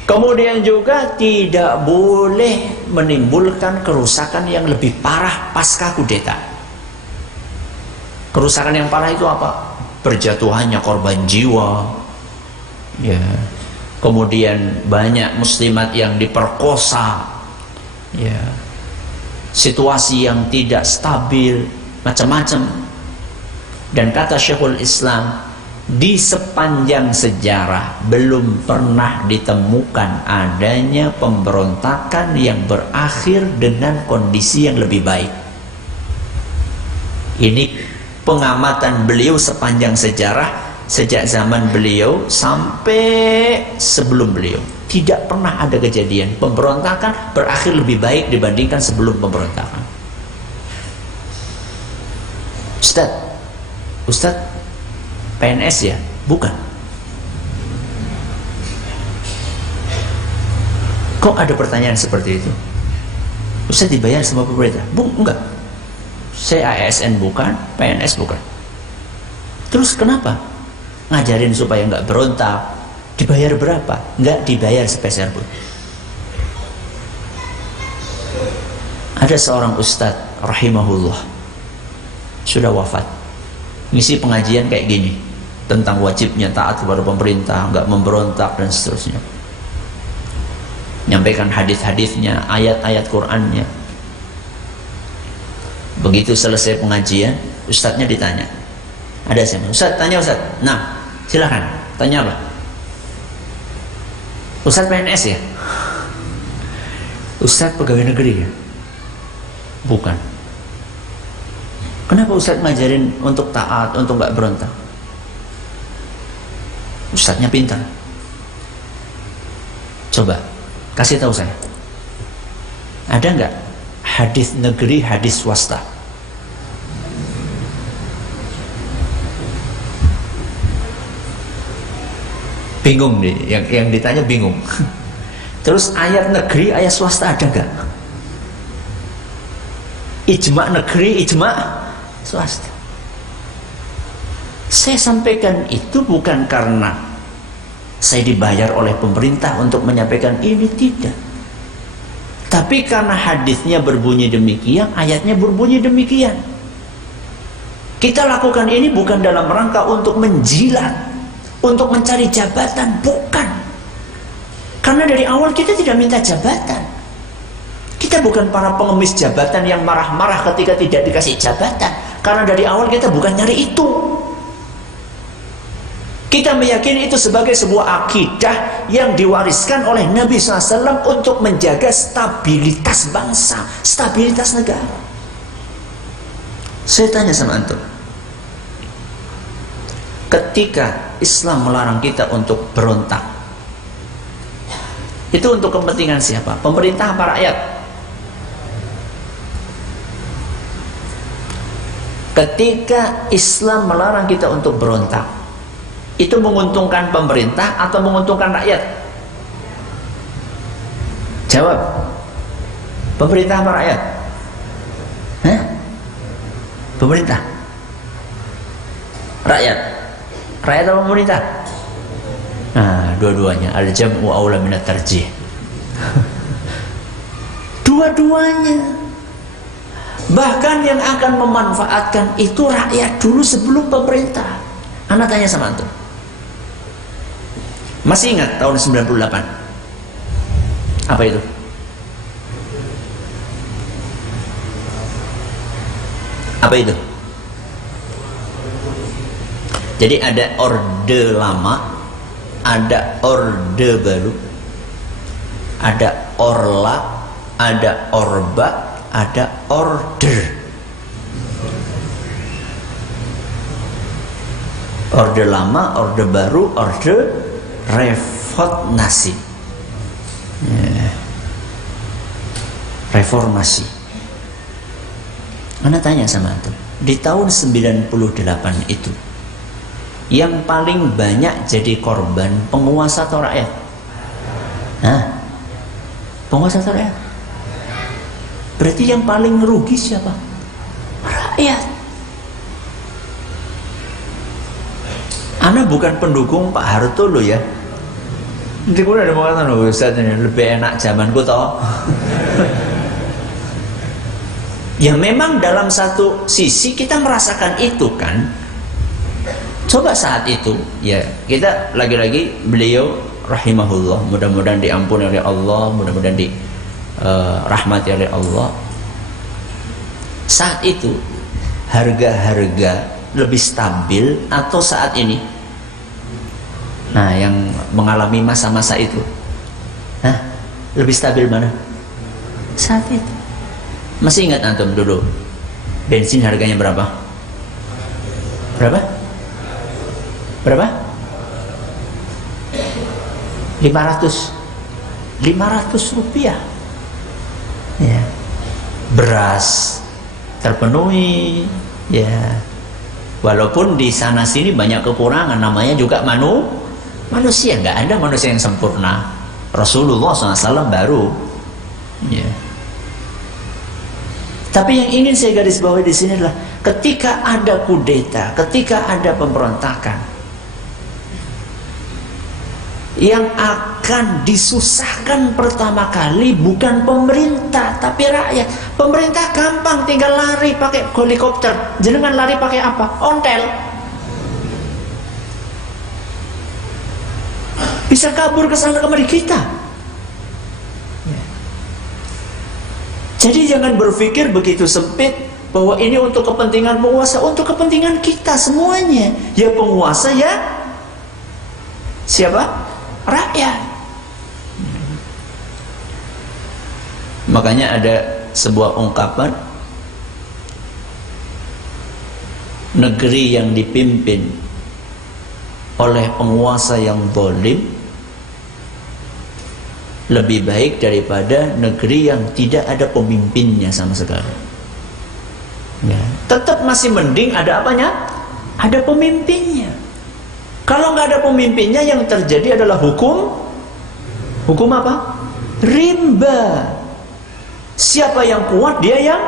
Kemudian juga tidak boleh menimbulkan kerusakan yang lebih parah pasca kudeta. Kerusakan yang parah itu apa? Berjatuhannya korban jiwa, ya. Kemudian banyak muslimat yang diperkosa, ya. Situasi yang tidak stabil, macam-macam. Dan kata Syekhul Islam, di sepanjang sejarah belum pernah ditemukan adanya pemberontakan yang berakhir dengan kondisi yang lebih baik. Ini pengamatan beliau sepanjang sejarah, sejak zaman beliau sampai sebelum beliau. Tidak pernah ada kejadian pemberontakan berakhir lebih baik dibandingkan sebelum pemberontakan. Ustadz PNS ya? Bukan. Kok ada pertanyaan seperti itu? Ustadz dibayar sama pemerintah? Enggak. Saya ASN bukan, PNS bukan. Terus kenapa? Ngajarin supaya nggak berontak. Dibayar berapa? Nggak dibayar sepeser pun. Ada seorang ustadz rahimahullah sudah wafat, ngisi pengajian kayak gini tentang wajibnya taat kepada pemerintah, nggak memberontak dan seterusnya. Nyampaikan hadis-hadisnya, ayat-ayat Qur'annya. Begitu selesai pengajian, ustadznya ditanya. Ada siapa? Ustadz, tanya ustadz. Nah, silakan. Tanya apa? Ustadz PNS ya? Ustadz pegawai negeri ya? Bukan. Kenapa ustadz ngajarin untuk taat, untuk nggak berontak? Ustadznya pintar. Coba kasih tahu saya, ada nggak hadis negeri, hadis swasta? Bingung nih, yang ditanya bingung. Terus ayat negeri, ayat swasta ada nggak? Ijma negeri, ijma swasta. Saya sampaikan itu bukan karena saya dibayar oleh pemerintah untuk menyampaikan ini, tidak. Tapi karena hadisnya berbunyi demikian, ayatnya berbunyi demikian. Kita lakukan ini bukan dalam rangka untuk menjilat, untuk mencari jabatan, bukan. Karena dari awal kita tidak minta jabatan. Kita bukan para pengemis jabatan yang marah-marah ketika tidak dikasih jabatan. Karena dari awal kita bukan nyari itu. Kita meyakini itu sebagai sebuah akidah yang diwariskan oleh Nabi SAW untuk menjaga stabilitas bangsa, stabilitas negara. Saya tanya sama antum, ketika Islam melarang kita untuk berontak, itu untuk kepentingan siapa? Pemerintah apa rakyat? Ketika Islam melarang kita untuk berontak, itu menguntungkan pemerintah atau menguntungkan rakyat? Jawab. Pemerintah apa rakyat? Hah? Pemerintah. Rakyat. Rakyat atau pemerintah? Nah, dua-duanya. Al-jam'u aula minat tarjih. Dua-duanya. Bahkan yang akan memanfaatkan itu rakyat dulu sebelum pemerintah. Anak tanya sama antum, masih ingat tahun 98? Apa itu? Apa itu? Jadi ada orde lama, ada orde baru, ada orla, ada orba, ada order. Orde lama, orde baru, orde reformasi. Reformasi. Anda tanya sama antum, di tahun 98 itu yang paling banyak jadi korban penguasa atau rakyat? Penguasa atau rakyat? Berarti yang paling rugi siapa? Rakyat. Ana bukan pendukung Pak Harto loh ya. Nanti gue ada mengatakan loh Ustaz ini lebih enak zamanku toh. Ya memang dalam satu sisi kita merasakan itu kan. Coba saat itu ya kita lagi-lagi beliau rahimahullah, mudah-mudahan diampuni oleh Allah, mudah-mudahan dirahmati oleh Allah. Saat itu harga-harga lebih stabil atau saat ini? Nah, yang mengalami masa-masa itu, lebih stabil mana? Saat itu. Masih ingat antum dulu bensin harganya berapa? Berapa? 500 rupiah. Ya. Beras terpenuhi, ya. Walaupun di sana sini banyak kekurangan, namanya juga manusia, nggak ada manusia yang sempurna. Rasulullah SAW baru, ya. Tapi yang ingin saya garis bawahi di sini adalah ketika ada kudeta, ketika ada pemberontakan, yang akan disusahkan pertama kali bukan pemerintah tapi rakyat. Pemerintah gampang, tinggal lari pakai helikopter. Jenengan lari pakai apa? Ontel. Bisa kabur ke sana kemari kita. Jadi jangan berpikir begitu sempit bahwa ini untuk kepentingan penguasa, untuk kepentingan kita semuanya. Ya penguasa ya siapa? Rakyat. Makanya ada sebuah ungkapan, negeri yang dipimpin oleh penguasa yang zalim lebih baik daripada negeri yang tidak ada pemimpinnya sama sekali. Ya. Tetap masih mending ada apanya? Ada pemimpinnya. Kalau nggak ada pemimpinnya, yang terjadi adalah hukum apa? Rimba. Siapa yang kuat, dia yang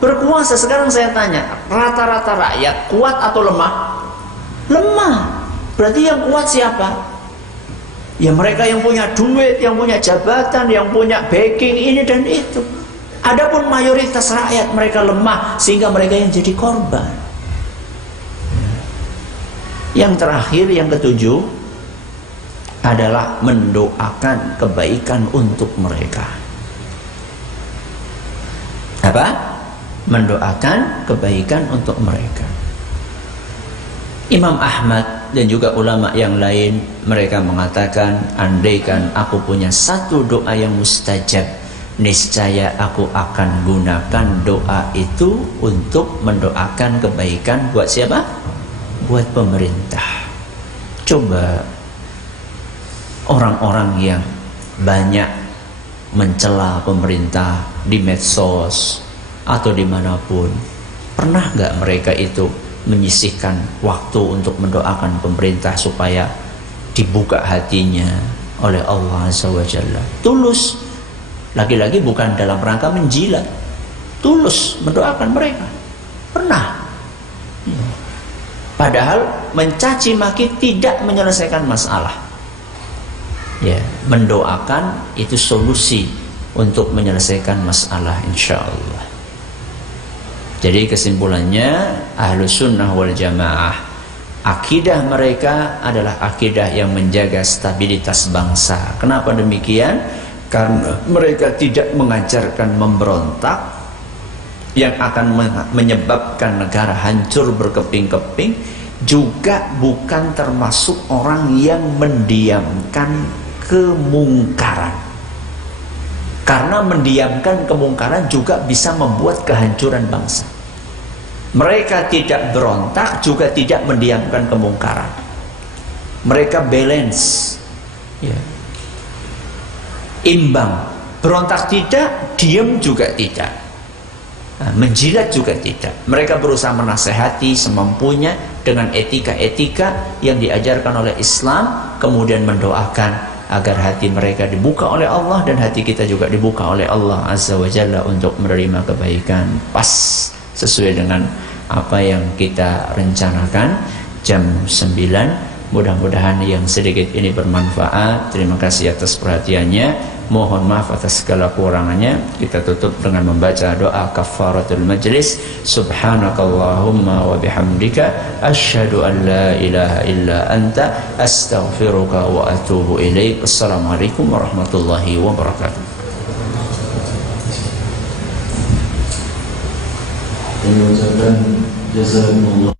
berkuasa. Sekarang saya tanya, rata-rata rakyat kuat atau lemah? Lemah. Berarti yang kuat siapa? Ya mereka yang punya duit, yang punya jabatan, yang punya backing ini dan itu. Adapun mayoritas rakyat mereka lemah sehingga mereka yang jadi korban. Yang terakhir, yang ketujuh adalah mendoakan kebaikan untuk mereka. Apa? Mendoakan kebaikan untuk mereka. Imam Ahmad dan juga ulama yang lain, mereka mengatakan, andaikan aku punya satu doa yang mustajab, niscaya aku akan gunakan doa itu untuk mendoakan kebaikan buat siapa? Buat pemerintah. Coba orang-orang yang banyak mencela pemerintah di medsos atau dimanapun, pernah nggak mereka itu menyisihkan waktu untuk mendoakan pemerintah supaya dibuka hatinya oleh Allah Azza wa Jalla? Tulus, lagi-lagi bukan dalam rangka menjilat, tulus mendoakan mereka. Pernah. Padahal mencaci maki tidak menyelesaikan masalah. Ya, mendoakan itu solusi untuk menyelesaikan masalah, insya Allah. Jadi kesimpulannya, Ahlus Sunnah wal Jamaah, akidah mereka adalah akidah yang menjaga stabilitas bangsa. Kenapa demikian? Karena mereka tidak mengajarkan memberontak yang akan menyebabkan negara hancur berkeping-keping, juga bukan termasuk orang yang mendiamkan kemungkaran. Karena mendiamkan kemungkaran juga bisa membuat kehancuran bangsa. Mereka tidak berontak, juga tidak mendiamkan kemungkaran. Mereka balance, ya, imbang. Berontak tidak, diam juga tidak, menjilat juga tidak. Mereka berusaha menasehati semampunya dengan etika-etika yang diajarkan oleh Islam, kemudian mendoakan agar hati mereka dibuka oleh Allah dan hati kita juga dibuka oleh Allah Azza wa Jalla untuk menerima kebaikan pas sesuai dengan apa yang kita rencanakan. Jam 9, mudah-mudahan yang sedikit ini bermanfaat. Terima kasih atas perhatiannya. Mohon maaf atas segala kurangannya. Kita tutup dengan membaca doa kafaratul majlis. Subhanakallahumma wa bihamdika asyhadu an la ilaha illa anta astaghfiruka wa atubu ilaik. Assalamualaikum warahmatullahi wabarakatuh. Kami ucapkan jazakumullah